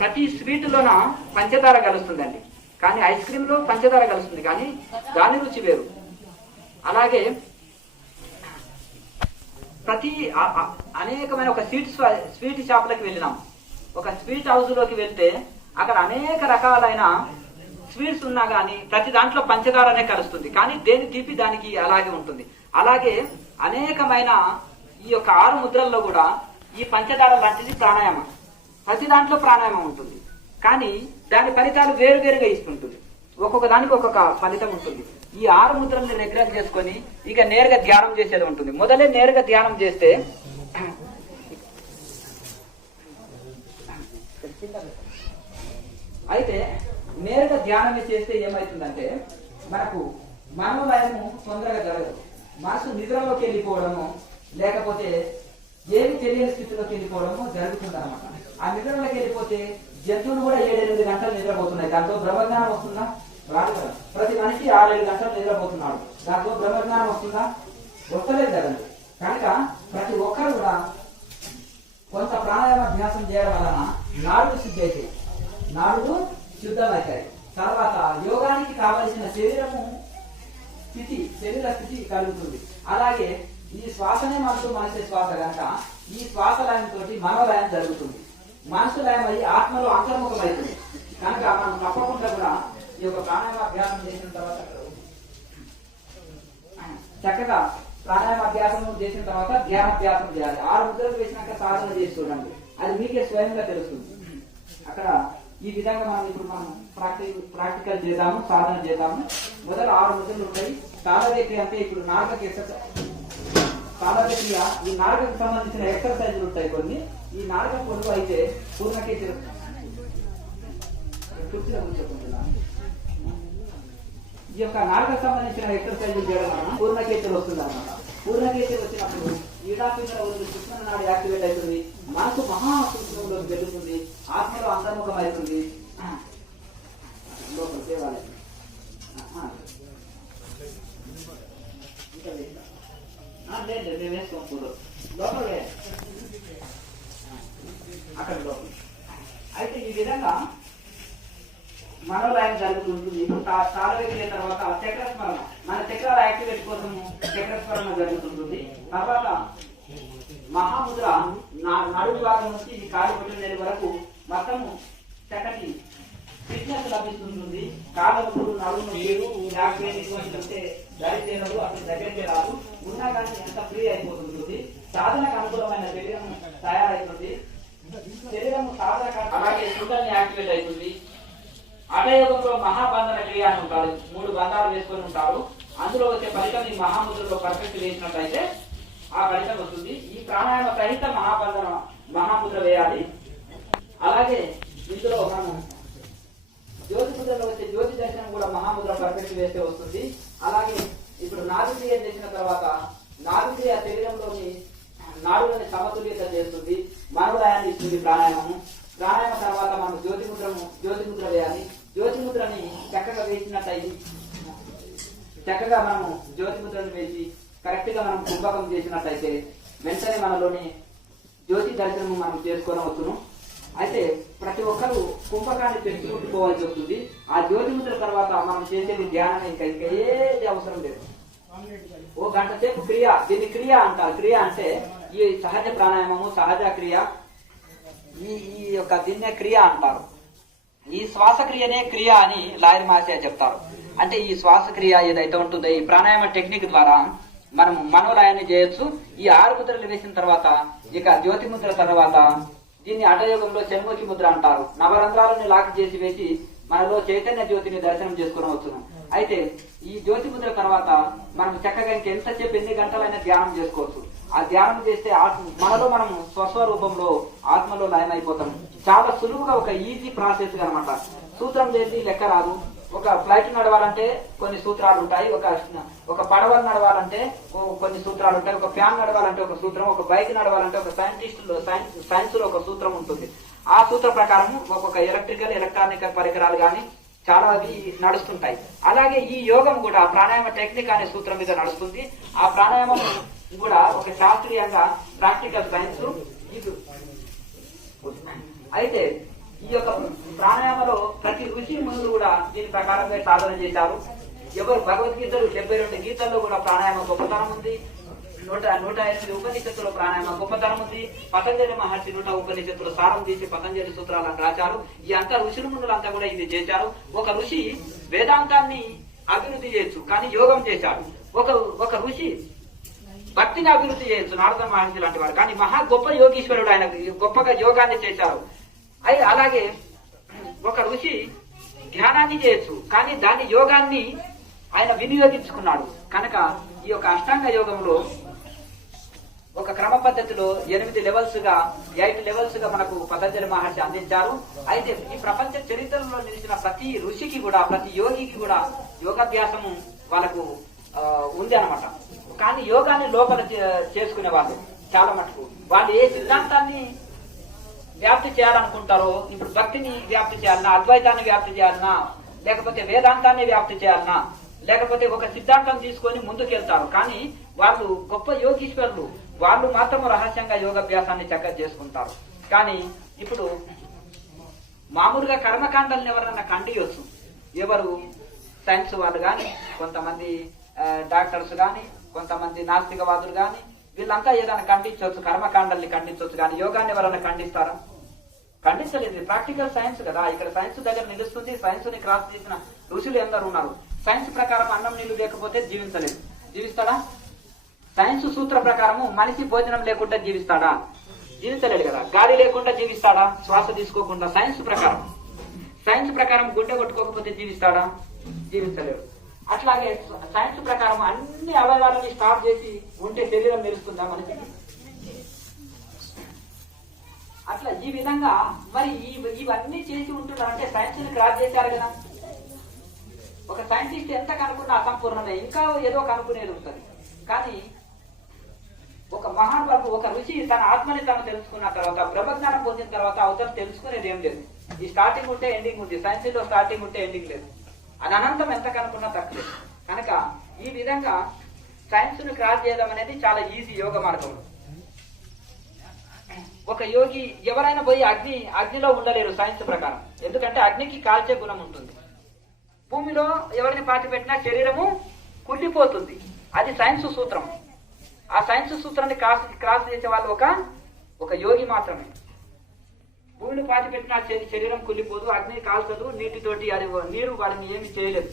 ప్రతి స్వీట్ లోన పంచదార కలుస్తుందండి, కానీ ఐస్ క్రీమ్ లో పంచదార కలుస్తుంది, కానీ దాని రుచి వేరు. అలాగే ప్రతి అనేకమైన ఒక స్వీట్ షాప్లకి వెళ్ళినాం, ఒక స్వీట్ హౌస్ లోకి వెళ్తే అక్కడ అనేక రకాలైన స్వీట్స్ ఉన్నా కానీ ప్రతి దాంట్లో పంచదారనే కలుస్తుంది, కానీ దేని తీపి దానికి అలాగే ఉంటుంది. అలాగే అనేకమైన ఈ యొక్క 6 ముద్రల్లో కూడా ఈ పంచదార లాంటిది ప్రాణాయామం, ప్రతి దాంట్లో ప్రాణాయామం ఉంటుంది, కానీ దాని ఫలితాలు వేరువేరుగా ఇస్తుంటుంది. ఒక్కొక్క దానికి ఒక్కొక్క ఫలితం ఉంటుంది. ఈ 6 ముద్రల్ని రెగ్యులర్ చేసుకొని ఇక నేరుగా ధ్యానం చేసేది ఉంటుంది. మొదలే నేరుగా ధ్యానం చేస్తే అయితే నేరుగా ధ్యానం చేస్తే ఏమవుతుందంటే మనకు మనోలయము తొందరగా జరగదు. మనసు నిద్రలోకి వెళ్ళిపోవడము లేకపోతే ఏమి తెలియని స్థితిలోకి వెళ్ళిపోవడము జరుగుతుంది అనమాట. ఆ నిద్రలోకి వెళ్ళిపోతే జంతువులు కూడా 7-8 గంటలు నిద్రపోతున్నాయి, దాంతో బ్రహ్మజ్ఞానం వస్తుందా? రాదు కదా. ప్రతి మనిషి 6-7 గంటలు నిద్రపోతున్నాడు, దాంతో బ్రహ్మజ్ఞానం వస్తుందా? వస్తలేదు కదండి. కనుక ప్రతి ఒక్కరు కూడా కొంత ప్రాణాయామాభ్యాసం చేయడం వలన నాడులు శుద్ధి అవుతాయి, నాడులు శుద్ధమవుతాయి. తర్వాత యోగానికి కావలసిన శరీర స్థితి కలుగుతుంది. అలాగే ఈ శ్వాసనే మనసు మనసే శ్వాస కనుక ఈ శ్వాస లయంతో మనోలయం జరుగుతుంది. మనసు లయం అయ్యి ఆత్మలో అంతర్ముఖం అవుతుంది. కనుక మనం తప్పకుండా కూడా ఈ యొక్క ప్రాణాయామాభ్యాసం చేసిన తర్వాత చక్కగా ప్రాణాయామ అభ్యాసం చేసిన తర్వాత ధ్యానాభ్యాసం చేయాలి. 6 ముద్రలు వేసినాక సాధన చేసి చూడండి, అది మీకే స్వయంగా తెలుస్తుంది. అక్కడ ఈ విధంగా మనం ప్రాక్టికల్ చేద్దాము, సాధన చేద్దాము. మొదలు 6 ముద్రలు ఉంటాయి. తాళవేక్రియ అంటే ఇప్పుడు నాలుగకి తాళవేక్రియ, ఈ నాలుగకు సంబంధించిన ఎక్సర్సైజులు ఉంటాయి కొన్ని. ఈ నాలుగ పొడుగు అయితే పూర్ణకే ఈ యొక్క నాలుగకు సంబంధించిన ఎక్సర్సైజులు చేయడం వలన పూర్ణకేతులు వస్తుంది అన్నమాట. పూర్ణకేతులు వచ్చినప్పుడు ఈడాపింగళ కృష్ణ నాడు యాక్టివేట్ అవుతుంది, మనసు మహాసూత్రంలోకి వెళ్తుంది, ఆత్మలో అంతర్ముఖం అవుతుంది. లేదు మేము వేసుకోకూడదు లోపలే అక్కడ లోపల. అయితే ఈ విధంగా మనోలయం జరుగుతుంటుంది. ఇప్పుడు తాళవేక్రియ తర్వాత చక్రస్మరణ, మన చక్రాల యాక్టివేట్ కోసము చక్రస్మరణ జరుగుతుంటుంది. తర్వాత మహాముద్ర నడుము భాగం నుంచి ఈ కాలు పట్టిన వరకు మొత్తము చక్కటి ఫిట్నెస్ లభిస్తుంటుంది. కాళ్ళకు నడుము దరిచేనప్పుడు అప్పుడు దగ్గరికి రాదు, ఉన్నా కానీ ఎంత ఫ్రీ అయిపోతుంటుంది. సాధనకు అనుకూలమైన శరీరం తయారైతుంది. శరీరం సాధన అలాగే శుద్ధని యాక్టివేట్ అవుతుంది. అటయోగంలో మహాబంధన క్రియ అని ఉంటారు, 3 బంధాలు వేసుకొని ఉంటారు. అందులో వచ్చే ఫలితం ఈ మహాముద్రలో పర్ఫెక్ట్ వేసినట్లయితే ఆ ఫలితం వస్తుంది. ఈ ప్రాణాయామ సహిత మహాముద్ర వేయాలి. అలాగే ఇందులో మనం జ్యోతి ముద్రలో వచ్చే జ్యోతి దర్శనం కూడా మహాముద్ర పర్ఫెక్ట్ వేస్తే వస్తుంది. అలాగే ఇప్పుడు నాభిక్రియ చేసిన తర్వాత నాభిక్రియ శరీరంలోని నాడులని సమతుల్యత చేస్తుంది, మనోలయాన్ని ఇస్తుంది ప్రాణాయామము. ప్రాణాయామ తర్వాత మనం జ్యోతి ముద్ర వేయాలి. జ్యోతి ముద్రని చక్కగా వేసినట్టయి చక్కగా మనము జ్యోతి ముద్రను వేసి కరెక్ట్ గా మనం కుంభకం చేసినట్టయితే వెంటనే మనలోని జ్యోతి దర్శనము మనం చేసుకోవచ్చును. అయితే ప్రతి ఒక్కరూ కుంభకాన్ని పెట్టుకోవాల్సి వస్తుంది. ఆ జ్యోతి ముద్ర తర్వాత మనం చేసేది ధ్యానం, ఇంకా ఏది అవసరం లేదు. ఓ గంట సేపు క్రియ, దీన్ని క్రియ అంటారు. క్రియ అంటే ఈ సహజ ప్రాణాయామము, సహజ క్రియ, ఈ యొక్క దీన్నే క్రియ అంటారు. ఈ శ్వాసక్రియనే క్రియ అని లాయర్ మాస్టర్ చెప్తారు. అంటే ఈ శ్వాసక్రియ ఏదైతే ఉంటుందో ఈ ప్రాణాయామ టెక్నిక్ ద్వారా మనం మనోలయాన్ని చేయొచ్చు. ఈ 6 ముద్రలు వేసిన తర్వాత ఇక జ్యోతి ముద్ర తర్వాత దీన్ని అటయోగంలో చర్మోకి ముద్ర అంటారు. నవరంధ్రాలను లాక్ చేసి వేసి మనలో చైతన్య జ్యోతిని దర్శనం చేసుకునవచ్చును. అయితే ఈ జ్యోతి ముద్ర తర్వాత మనం చక్కగా ఇంకెంతసేపు ఎన్ని గంటలైనా ధ్యానం చేసుకోవచ్చు. ఆ ధ్యానం చేస్తే మనలో మనం స్వస్వరూపంలో ఆత్మలో లయమైపోతాం. చాలా సులువుగా ఒక ఈజీ ప్రాసెస్ అనమాట. సూత్రం చేసి లెక్క రాదు. ఒక ఫ్లైట్ నడవాలంటే కొన్ని సూత్రాలు ఉంటాయి, ఒక పడవలు నడవాలంటే కొన్ని సూత్రాలు ఉంటాయి, ఒక ఫ్యాన్ నడవాలంటే ఒక సూత్రం, ఒక బైక్ నడవాలంటే ఒక సైన్స్ లో ఒక సూత్రం ఉంటుంది. ఆ సూత్ర ప్రకారం ఒక్కొక్క ఎలక్ట్రానికల్ పరికరాలు గాని చాలా అవి నడుస్తుంటాయి. అలాగే ఈ యోగం కూడా ప్రాణాయామ టెక్నిక్ అనే సూత్రం మీద నడుస్తుంది. ఆ ప్రాణాయామం కూడా ఒక శాస్త్రీయంగా ప్రాక్టికల్ సైన్స్. అయితే ఈ యొక్క ప్రాణాయామలో ప్రతి ఋషి మునులు కూడా దీని ప్రకారంగా సాధన చేశారు. ఎవరు భగవద్గీతలు 72 గీతల్లో కూడా ప్రాణాయామ గొప్పతనం ఉంది. 108 ఉపనిషత్తులో ప్రాణాయామ గొప్పతనం ఉంది. పతంజలి మహర్షి 100 ఉపనిషత్తుల సారం తీసి పతంజలి సూత్రాలను రాశారు. ఈ అంతా ఋషుల మునులంతా కూడా ఇది చేశారు. ఒక ఋషి వేదాంతాన్ని అభివృద్ధి చేయొచ్చు, కానీ యోగం చేశాడు. ఒక ఋషి భక్తిని అభివృద్ధి చేయొచ్చు, నారద మహర్షి లాంటి వారు, కానీ మహా గొప్ప యోగీశ్వరుడు, ఆయన గొప్పగా యోగాన్ని చేశారు. అలాగే ఒక ఋషి ధ్యానాన్ని చేయొచ్చు, కానీ దాని యోగాన్ని ఆయన వినియోగించుకున్నాడు. కనుక ఈ యొక్క అష్టాంగ యోగంలో ఒక క్రమ పద్ధతిలో 8 లెవెల్స్ గా 8 లెవెల్స్ గా మనకు పతంజలి మహర్షి అందించారు. అయితే ఈ ప్రపంచ చరిత్రలో నిలిచిన ప్రతి ఋషికి కూడా, ప్రతి యోగికి కూడా యోగాభ్యాసము వాళ్ళకు ఉంది అనమాట. కానీ యోగాన్ని లోపల చేసుకునే వాళ్ళు చాలా మటుకు వాళ్ళు ఏ సిద్ధాంతాన్ని వ్యాప్తి చేయాలనుకుంటారో, ఇప్పుడు భక్తిని వ్యాప్తి చేయాలన్నా, అద్వైతాన్ని వ్యాప్తి చేయాలన్నా, లేకపోతే వేదాంతాన్ని వ్యాప్తి చేయాలన్నా, లేకపోతే ఒక సిద్ధాంతం తీసుకొని ముందుకెళ్తారు. కానీ వాళ్ళు గొప్ప యోగీశ్వరులు, వాళ్ళు మాత్రం రహస్యంగా యోగాభ్యాసాన్ని చక్కగా చేసుకుంటారు. కానీ ఇప్పుడు మామూలుగా కర్మకాండాలను ఎవరన్నా ఖండియొచ్చు. ఎవరు సైన్స్ వాళ్ళు కానీ, కొంతమంది డాక్టర్స్ కానీ, కొంతమంది నాస్తికవాదులు కానీ, వీళ్ళంతా ఏదైనా ఖండించవచ్చు, కర్మకాండాల్ని ఖండించవచ్చు. కానీ యోగాన్ని ఎవరైనా ఖండిస్తారా? ఖండించలేదు. ప్రాక్టికల్ సైన్స్ కదా, ఇక్కడ సైన్స్ దగ్గర నిలుస్తుంది. సైన్స్ ని క్రాస్ చేసిన ఋషులు ఎందరు ఉన్నారు. సైన్స్ ప్రకారం అన్నం నీళ్లు లేకపోతే జీవించలేదు. జీవిస్తాడా? సైన్స్ సూత్ర ప్రకారము మనిషి భోజనం లేకుండా జీవిస్తాడా? జీవించలేడు కదా. గాలి లేకుండా జీవిస్తాడా? శ్వాస తీసుకోకుండా. సైన్స్ ప్రకారం గుండె కొట్టుకోకపోతే జీవిస్తాడా? జీవించలేడు. అట్లాగే సైన్స్ ప్రకారం అన్ని అవయవాలని స్టాప్ చేసి ఉంటే శరీరం మెరుస్తుందా మనిషికి? అట్లా ఈ విధంగా మరి ఇవన్నీ చేసి ఉంటున్నారంటే సైన్స్ ని క్రాస్ చేశారు కదా. ఒక సైంటిస్ట్ ఎంత కనుక్కున్నా అసంపూర్ణమే, ఇంకా ఏదో కనుక్కునేది ఉంటుంది. కానీ ఒక మహానుభావుడు, ఒక ఋషి తన ఆత్మని తాను తెలుసుకున్న తర్వాత, బ్రహ్మజ్ఞానం పొందిన తర్వాత అవతల తెలుసుకునేది ఏం లేదు. ఈ స్టార్టింగ్ ఉంటే ఎండింగ్ ఉంది, సైన్స్ లో స్టార్టింగ్ ఉంటే ఎండింగ్ లేదు. అది అనంతం ఎంత కనుక్కున్నా తక్కువ. కనుక ఈ విధంగా సైన్స్ ను క్రాస్ చేయడం అనేది చాలా ఈజీ యోగ మార్గం. ఒక యోగి ఎవరైనా పోయి అగ్నిలో ఉండలేరు సైన్స్ ప్రకారం. ఎందుకంటే అగ్నికి కాల్చే గుణం ఉంటుంది. భూమిలో ఎవరిని పాతి పెట్టినా శరీరము కుళ్ళిపోతుంది. అది సైన్స్ సూత్రం. ఆ సైన్స్ సూత్రాన్ని క్రాస్ చేసే వాళ్ళు ఒక యోగి మాత్రమే. భూమిని పాతి పెట్టిన శరీరం కుళ్ళిపోదు, అగ్ని కాల్చదు, నీటితోటి అది నీరు వాడిని ఏమి చేయలేదు.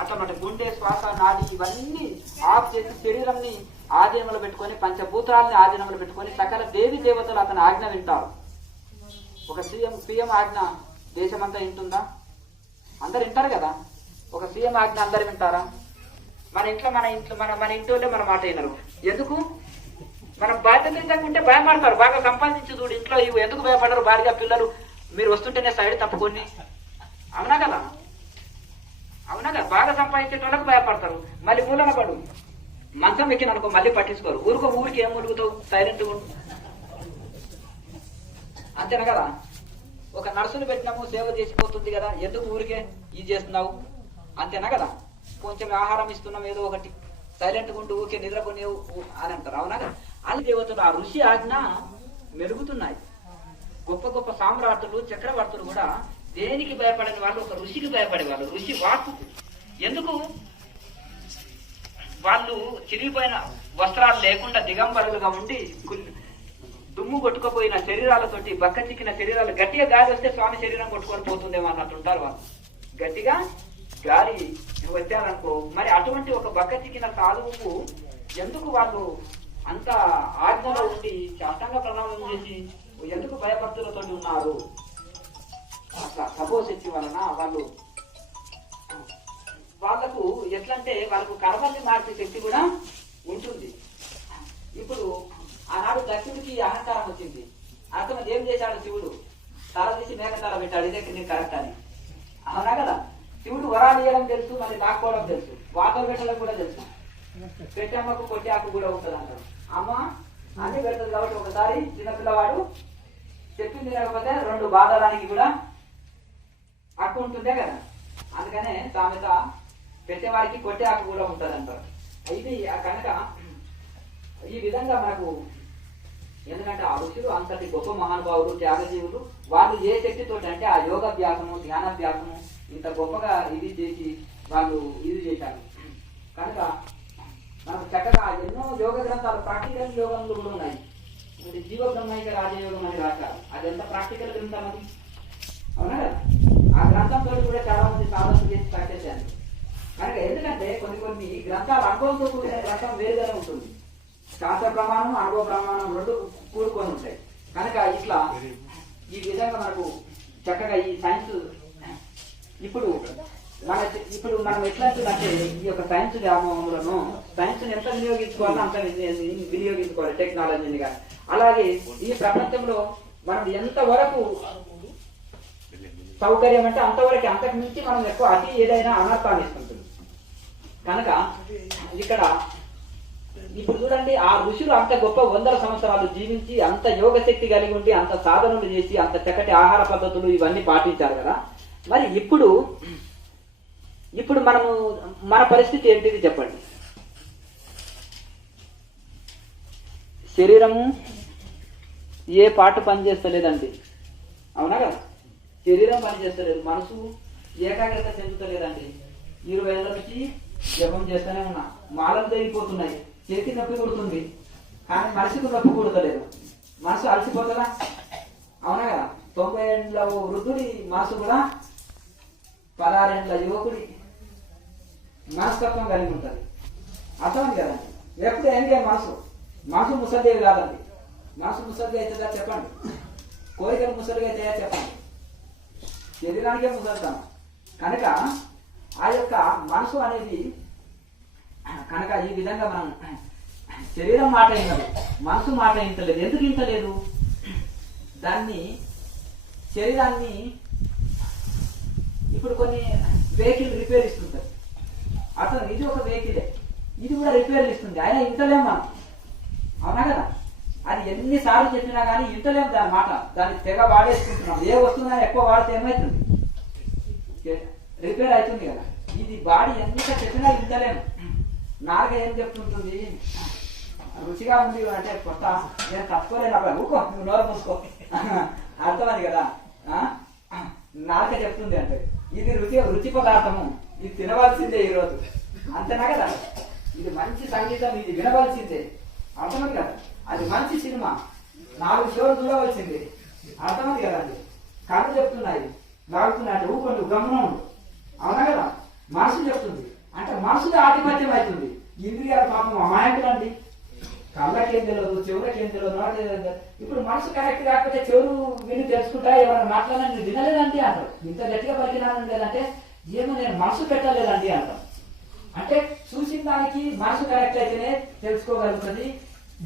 అట్లా గుండె, శ్వాస, నాడి ఇవన్నీ ఆఫ్ చేసి శరీరంని ఆధీనంలో పెట్టుకొని, పంచభూతాలని ఆధీనంలో పెట్టుకొని సకల దేవి దేవతలు అతని ఆజ్ఞ వింటారు. ఒక సీఎం ఆజ్ఞ దేశమంతా వింటుందా? అందరు వింటారు కదా. ఒక సీఎం ఆజ్ఞ అందరు వింటారా? మన ఇంట్లో మన ఇంట్లో మన మాట వినరు. ఎందుకు? మనం బాధ్యత ఉంటే భయపడతారు. బాగా సంపాదించి చూడు ఇంట్లో ఎందుకు భయపడరు? భార్య పిల్లలు మీరు వస్తుంటేనే సైడ్ తప్పుకొని. అవునా కదా? బాగా సంపాదించే వాళ్ళకు భయపడతారు. మళ్ళీ మూలన పడు మంచం ఎక్కిన అనుకో మళ్ళీ పట్టించుకోరు. ఊరికి ఏం ములుగుతావు? సైలెంట్ ఉండు. అంతేనా కదా? ఒక నర్సును పెట్టినాము, సేవ చేసిపోతుంది కదా, ఎందుకు ఊరికే ఇది చేస్తున్నావు? అంతేనా కదా? కొంచెం ఆహారం ఇస్తున్నాం ఏదో ఒకటి, సైలెంట్ ఉంటూ ఊరికే నిద్రపోనేవు అని అంటారు. అవునా కదా? అన్ని దేవతలు ఆ ఋషి ఆజ్ఞ మెరుగుతున్నాయి. గొప్ప గొప్ప సామ్రాట్టులు, చక్రవర్తులు కూడా దేనికి భయపడని వాళ్ళు ఒక ఋషికి భయపడేవాళ్ళు. ఋషి వాక్కుకు. ఎందుకు? వాళ్ళు చిరిగిపోయిన వస్త్రాలు లేకుండా దిగంబరులుగా ఉండి దుమ్ము కొట్టుకుపోయిన శరీరాలతోటి, బక్క చిక్కిన శరీరాలు, గట్టిగా గాలి వస్తే స్వామి శరీరం కొట్టుకొని పోతుందేమో అన్నట్టుంటారు వాళ్ళు. గట్టిగా గాలి వచ్చారనుకో, మరి అటువంటి ఒక బక్క చిక్కిన సాధువుకు ఎందుకు వాళ్ళు అంత ఆజ్ఞలో ఉండి శాస్త్రంగ ప్రణామం చేసి ఎందుకు భయభక్తులతో ఉన్నారు? అట్లా తపోశక్తి వలన వాళ్ళకు ఎట్లంటే వాళ్ళకు కర్మల్ని మార్చే శక్తి కూడా ఉంటుంది. ఇప్పుడు ఆనాడు దక్షుడికి అహంకారం వచ్చింది. అతను ఏం చేశాడు? శివుడు తల తీసి మేకతల పెట్టాడు. ఇదే నీకు కరెక్ట్ అని. అవునా కదా? శివుడు వరాలు ఇవ్వడం తెలుసు, మరి లాక్కోవడం తెలుసు, వాతలు పెట్టడం కూడా తెలుసు. పెట్టమ్మకు కొట్టి ఆకు కూడా ఉంటుంది అంటారు. అమ్మ అన్ని పెడుతుంది కాబట్టి ఒకసారి చిన్నపిల్లవాడు చెప్పింది లేకపోతే 2 బాధడానికి కూడా హక్కు ఉంటుందే కదా. అందుకనే సామెత పెట్టేవారికి కొట్టే హక్కు కూడా ఉంటుంది అంటారు. ఇది కనుక ఈ విధంగా మనకు, ఎందుకంటే ఆ ఋషులు అంతటి గొప్ప మహానుభావులు, త్యాగజీవులు, వాళ్ళు ఏ శక్తితోటి అంటే ఆ యోగాభ్యాసము, ధ్యానాభ్యాసము ఇంత గొప్పగా ఇది చేసి వాళ్ళు ఇది చేశారు. కనుక మనకు చక్కగా ఎన్నో యోగ గ్రంథాలు, ప్రాక్టికల్ యోగంలో కూడా ఉన్నాయి. జీవ బ్రహ్మైక రాజయోగం అని రాశారు. అది ఎంత ప్రాక్టికల్ గ్రంథం అది. అవునా కదా? ఆ గ్రంథంతో కూడా చాలా మంది సాధన చేసి పట్టేశారు. కనుక ఎందుకంటే కొన్ని గ్రంథాలు అనుభవంతో కూడిన గ్రంథం వేరుగానే ఉంటుంది. శాస్త్ర ప్రమాణం, అనుభవ ప్రమాణం 2 కూడుకొని ఉంటాయి. కనుక ఇట్లా ఈ విధంగా మనకు చక్కగా ఈ సైన్స్ ఇప్పుడు మనం ఎట్లా అంటే ఈ యొక్క సైన్స్ వ్యామోహములను సైన్స్ ఎంత వినియోగించుకోవాలో అంత వినియోగించుకోవాలి, టెక్నాలజీని కానీ. అలాగే ఈ ప్రపంచంలో మనం ఎంతవరకు సౌకర్యం అంటే అంతవరకు, అంతకు మించి మనం ఎక్కువ అతి ఏదైనా అనర్థాన్ని ఇస్తుంటుంది. కనుక ఇక్కడ ఇప్పుడు చూడండి, ఆ ఋషులు అంత గొప్ప 100 సంవత్సరాలు జీవించి అంత యోగ శక్తి కలిగి ఉండి అంత సాధనలు చేసి అంత చక్కటి ఆహార పద్ధతులు ఇవన్నీ పాటించారు కదా. మరి ఇప్పుడు మన పరిస్థితి ఏంటిది చెప్పండి? శరీరము ఏ పాట పనిచేస్తలేదండి. అవునా కదా? శరీరం పనిచేస్తలేదు, మనసు ఏకాగ్రత చెందుతలేదండి. 20 ఏళ్ళ నుంచి జపం చేస్తూనే ఉన్నా, మాలలు తెగిపోతున్నాయి, చేతి నొప్పి కొడుతుంది, కానీ మనసుకు నొప్పి కొడతలేదు. మనసు అలసిపోతుందా? అవునా కదా? 90 ఏళ్ళ వృద్ధుడి మనసు కూడా 16 ఏళ్ళ యువకుడి మనస్తత్వం కలిగి ఉంటుంది. అర్థమైంది కదండి. ఎప్పుడు ఏంటి మనసు ముసలిదేవి కాదండి. మనసు ముసలిది అవుతుందా చెప్పండి, కోరికలు ముసలిగా అవుతాయా చెప్పండి, శరీరానికే ముసలుతాం. కనుక ఆ యొక్క మనసు అనేది కనుక ఈ విధంగా మనం శరీరం మాట అయినది, మనసు మాట ఇంటలేదు. ఎందుకు ఇంటలేదు? దాన్ని శరీరాన్ని ఇప్పుడు కొన్ని వెహికల్ రిపేర్ ఇస్తుంటారు. అతను ఇది ఒక వెహికలే, ఇది కూడా రిపేర్లు ఇస్తుంది, అయినా ఇంటలేం మనం. అవునా కదా? అది ఎన్నిసార్లు చెప్పినా కానీ ఇంటలేం దాని మాట. దాన్ని తెగ వాడేసుకుంటున్నాం. ఏ వస్తువునా ఎక్కువ వాడితే ఏమవుతుంది? రిపేర్ అవుతుంది కదా. ఇది బాడీ ఎంత చెప్పినా ఇంటలేము. నాలుగ ఏం చెప్తుంటుంది? రుచిగా ఉంది అంటే కొత్త నేను తప్పుకోలేను, అప్పుడు ఊకో నువ్వు నోరు మూసుకో అర్థమైంది కదా. నాలుక చెప్తుంది అంటే ఇది రుచి పదార్థము, ఇది తినవలసిందే ఈరోజు, అంతేనా కదా. ఇది మంచి సంగీతం, ఇది వినవలసిందే, అర్థమైంది కదా. అది మంచి సినిమా, 4 షోలు చూడవలసిందే, అర్థమైంది కదండి. కళ్ళు చెప్తున్నాయి, లాగుతున్నాయి అంటే ఊకొండు గమనం ఉండు, అవునా కదా. మనసు చెప్తుంది అంటే మనసుకి ఆధిపత్యం అవుతుంది. ఇంద్రియాల పాపం అమాయకులండి. కళ్ళకేం తెలియదు, చెవులకేం తెలియదు, నోటి తెలియదు. ఇప్పుడు మనసు కరెక్ట్ కాకపోతే చెవులు విని తెలుసుకుంటా, ఎవరైనా మాట్లాడినా నేను వినలేదండి అంటారు. ఇంత గట్టిగా పలికినాను లేదంటే ఏమో నేను మనసు పెట్టలేదండి అంటారు. అంటే చూసిన దానికి మనసు కరెక్ట్ అయితేనే తెలుసుకోగలుగుతుంది,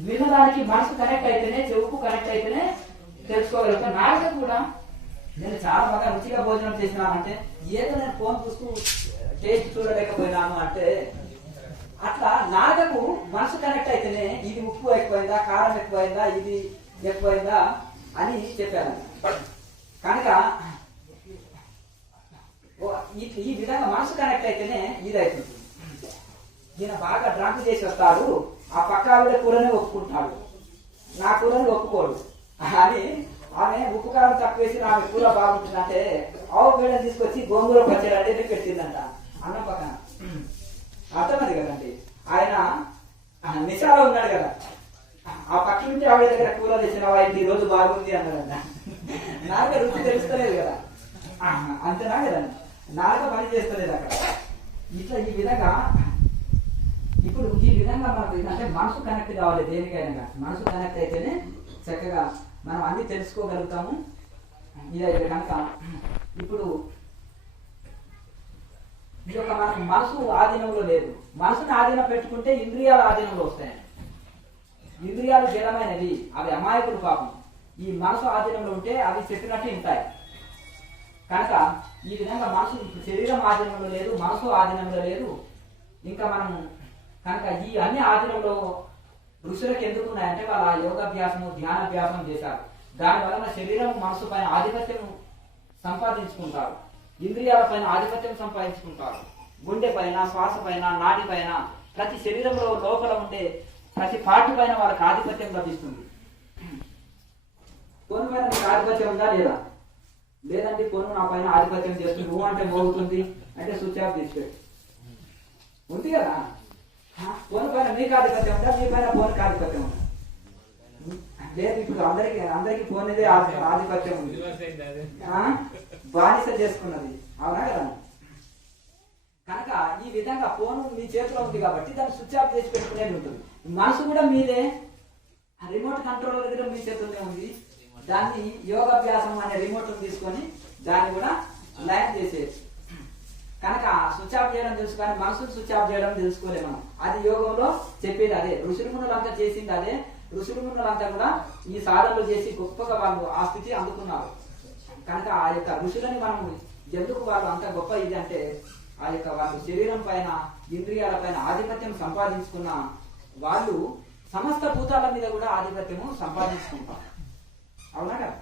వినడానికి మనసు కనెక్ట్ అయితేనే, చెవుకు కనెక్ట్ అయితేనే తెలుసుకోగలుగుతాను. నాలుక కూడా నేను చాలా బాగా రుచిగా భోజనం చేసినానంటే ఏదో నేను ఫోన్ చూస్తూ టేస్ట్ చూడలేకపోయినాను అంటే అట్లా నాలుకకు మనసు కనెక్ట్ అయితేనే ఇది ఉప్పు ఎక్కువైందా, కారం ఎక్కువైందా, ఇది ఎక్కువైందా అని చెప్పాను. కనుక ఈ విధంగా మనసు కనెక్ట్ అయితేనే ఇది అవుతుంది. ఈయన బాగా డ్రంక్ చేసి వస్తాడు, ఆ పక్క ఆవిడ కూరనే ఒప్పుకుంటాడు, నా కూరని ఒప్పుకోడు అని ఆమె ఉప్పు కారం తక్కువ వేసి ఆమె కూర బాగుంటుందంటే ఆవు పేడని తీసుకొచ్చి గోంగూర పచ్చడి అంటే పెట్టిందంట అన్నం పక్కన. అర్థమైంది కదండి. ఆయన నిశాలో ఉన్నాడు కదా, ఆ పక్క నుంచి ఆవిడ దగ్గర కూర తెచ్చినవా ఈ రోజు బాగుంది అన్నాడంట. నాలుక రుచి తెలుస్తలేదు కదా, అంతేనా కదండి. నాలుక పని చేస్తలేదు అక్కడ. ఇట్లా ఈ విధంగా ఇప్పుడు ఈ విధంగా మనకు ఏంటంటే మనసు కనెక్ట్ కావాలి దేనికైనా. మనసు కనెక్ట్ అయితేనే చక్కగా మనం అన్ని తెలుసుకోగలుగుతాము. ఇది కనుక ఇప్పుడు ఈ యొక్క మనకు మనసు ఆధీనంలో లేదు. మనసుని ఆధీనం పెట్టుకుంటే ఇంద్రియాల ఆధీనంలో వస్తాయి. ఇంద్రియాలు జడమైనవి, అవి అమాయకులు పాపం. ఈ మనసు ఆధీనంలో ఉంటే అవి చెప్పినట్టు ఉంటాయి. కనుక ఈ విధంగా మనసు శరీరం ఆధీనంలో లేదు, మనసు ఆధీనంలో లేదు. ఇంకా మనం కనుక ఈ అన్ని ఆధీనంలో ఋషులకు ఎందుకు ఉన్నాయంటే వాళ్ళ యోగాభ్యాసము, ధ్యానాభ్యాసం చేశారు. దాని వలన శరీరం మనసు పైన ఆధిపత్యం సంపాదించుకుంటారు, ఇంద్రియాల పైన ఆధిపత్యం సంపాదించుకుంటారు. గుండె పైన, శ్వాస పైన, నాటి పైన, ప్రతి శరీరంలో లోపల ఉండే ప్రతి పార్టీ పైన వాళ్ళకి ఆధిపత్యం లభిస్తుంది. ఫోన్ పైన నీకు ఆధిపత్యం ఉందా లేదా? లేదంటే ఫోన్ నా పైన ఆధిపత్యం చేస్తుంది, నువ్వు అంటే మోగుతుంది అంటే స్విచ్ ఆఫ్ తీసుకెళ్ళి ఉంది కదా. ఫోన్ పైన మీకు ఆధిపత్యం ఉందా? మీ పైన ఫోన్ ఆధిపత్యం ఉందా? లేదు. ఇప్పుడు అందరికి ఫోన్ ఇదే ఆధిపత్యం ఉంది, బానిస చేసుకున్నది, అవునా కదా. కనుక ఈ విధంగా ఫోన్ మీ చేతిలో ఉంది కాబట్టి దాన్ని స్విచ్ ఆఫ్ చేసి పెట్టుకునేది ఉంటుంది. మనసు కూడా మీదే, రిమోట్ కంట్రోల్ దగ్గర మీ చేతుల్లోనే ఉంది. దాన్ని యోగాభ్యాసం అనే రిమోట్ తీసుకొని దాన్ని కూడా లైన్ చేసేయచ్చు. కనుక స్విచ్ ఆఫ్ చేయడం తెలుసు, కానీ మనసును స్విచ్ ఆఫ్ చేయడం తెలుసుకోలేము మనం. అది యోగంలో చెప్పేది అదే. ఋషులమునులంతా చేసింది అదే. ఋషులమునులంతా కూడా ఈ సాధనలు చేసి గొప్పగా వాళ్ళు ఆ స్థితి అందుకున్నారు. కనుక ఆ యొక్క ఋషులని మనం ఎందుకు వాళ్ళు అంత గొప్ప ఇది అంటే ఆ యొక్క వాళ్ళు శరీరం పైన, ఇంద్రియాల పైన ఆధిపత్యం సంపాదించుకున్న వాళ్ళు సమస్త భూతాల మీద కూడా ఆధిపత్యము సంపాదించుకుంటారు, అవునా కదా.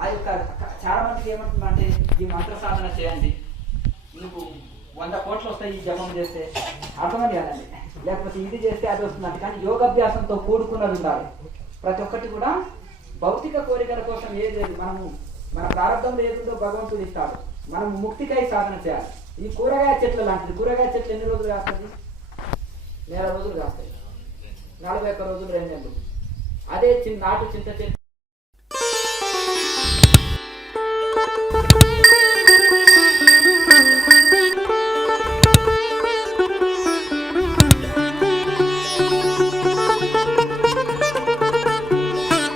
ఆ యొక్క చాలా మందికి ఏమంటుందంటే ఈ మంత్ర సాధన చేయండి, మీకు 100 కోట్లు వస్తాయి ఈ జపం చేస్తే, అర్థమని కదండి. లేకపోతే ఇది చేస్తే అది వస్తుందంటే. కానీ యోగాభ్యాసంతో కూడుకున్నది ఉండాలి. ప్రతి ఒక్కటి కూడా భౌతిక కోరికల కోసం ఏది లేదు. మనము మన ప్రారంభంలో ఏదో భగవంతుడు ఇస్తాడు, మనం ముక్తికై సాధన చేయాలి. ఈ కూరగాయ చెట్లు లాంటిది. కూరగాయ చెట్లు ఎన్ని రోజులు కాస్తుంది? 1 నెల రోజులు కాస్తాయి, 41 రోజులు 2 నెలలు. అదే నాటు చింత చెట్టు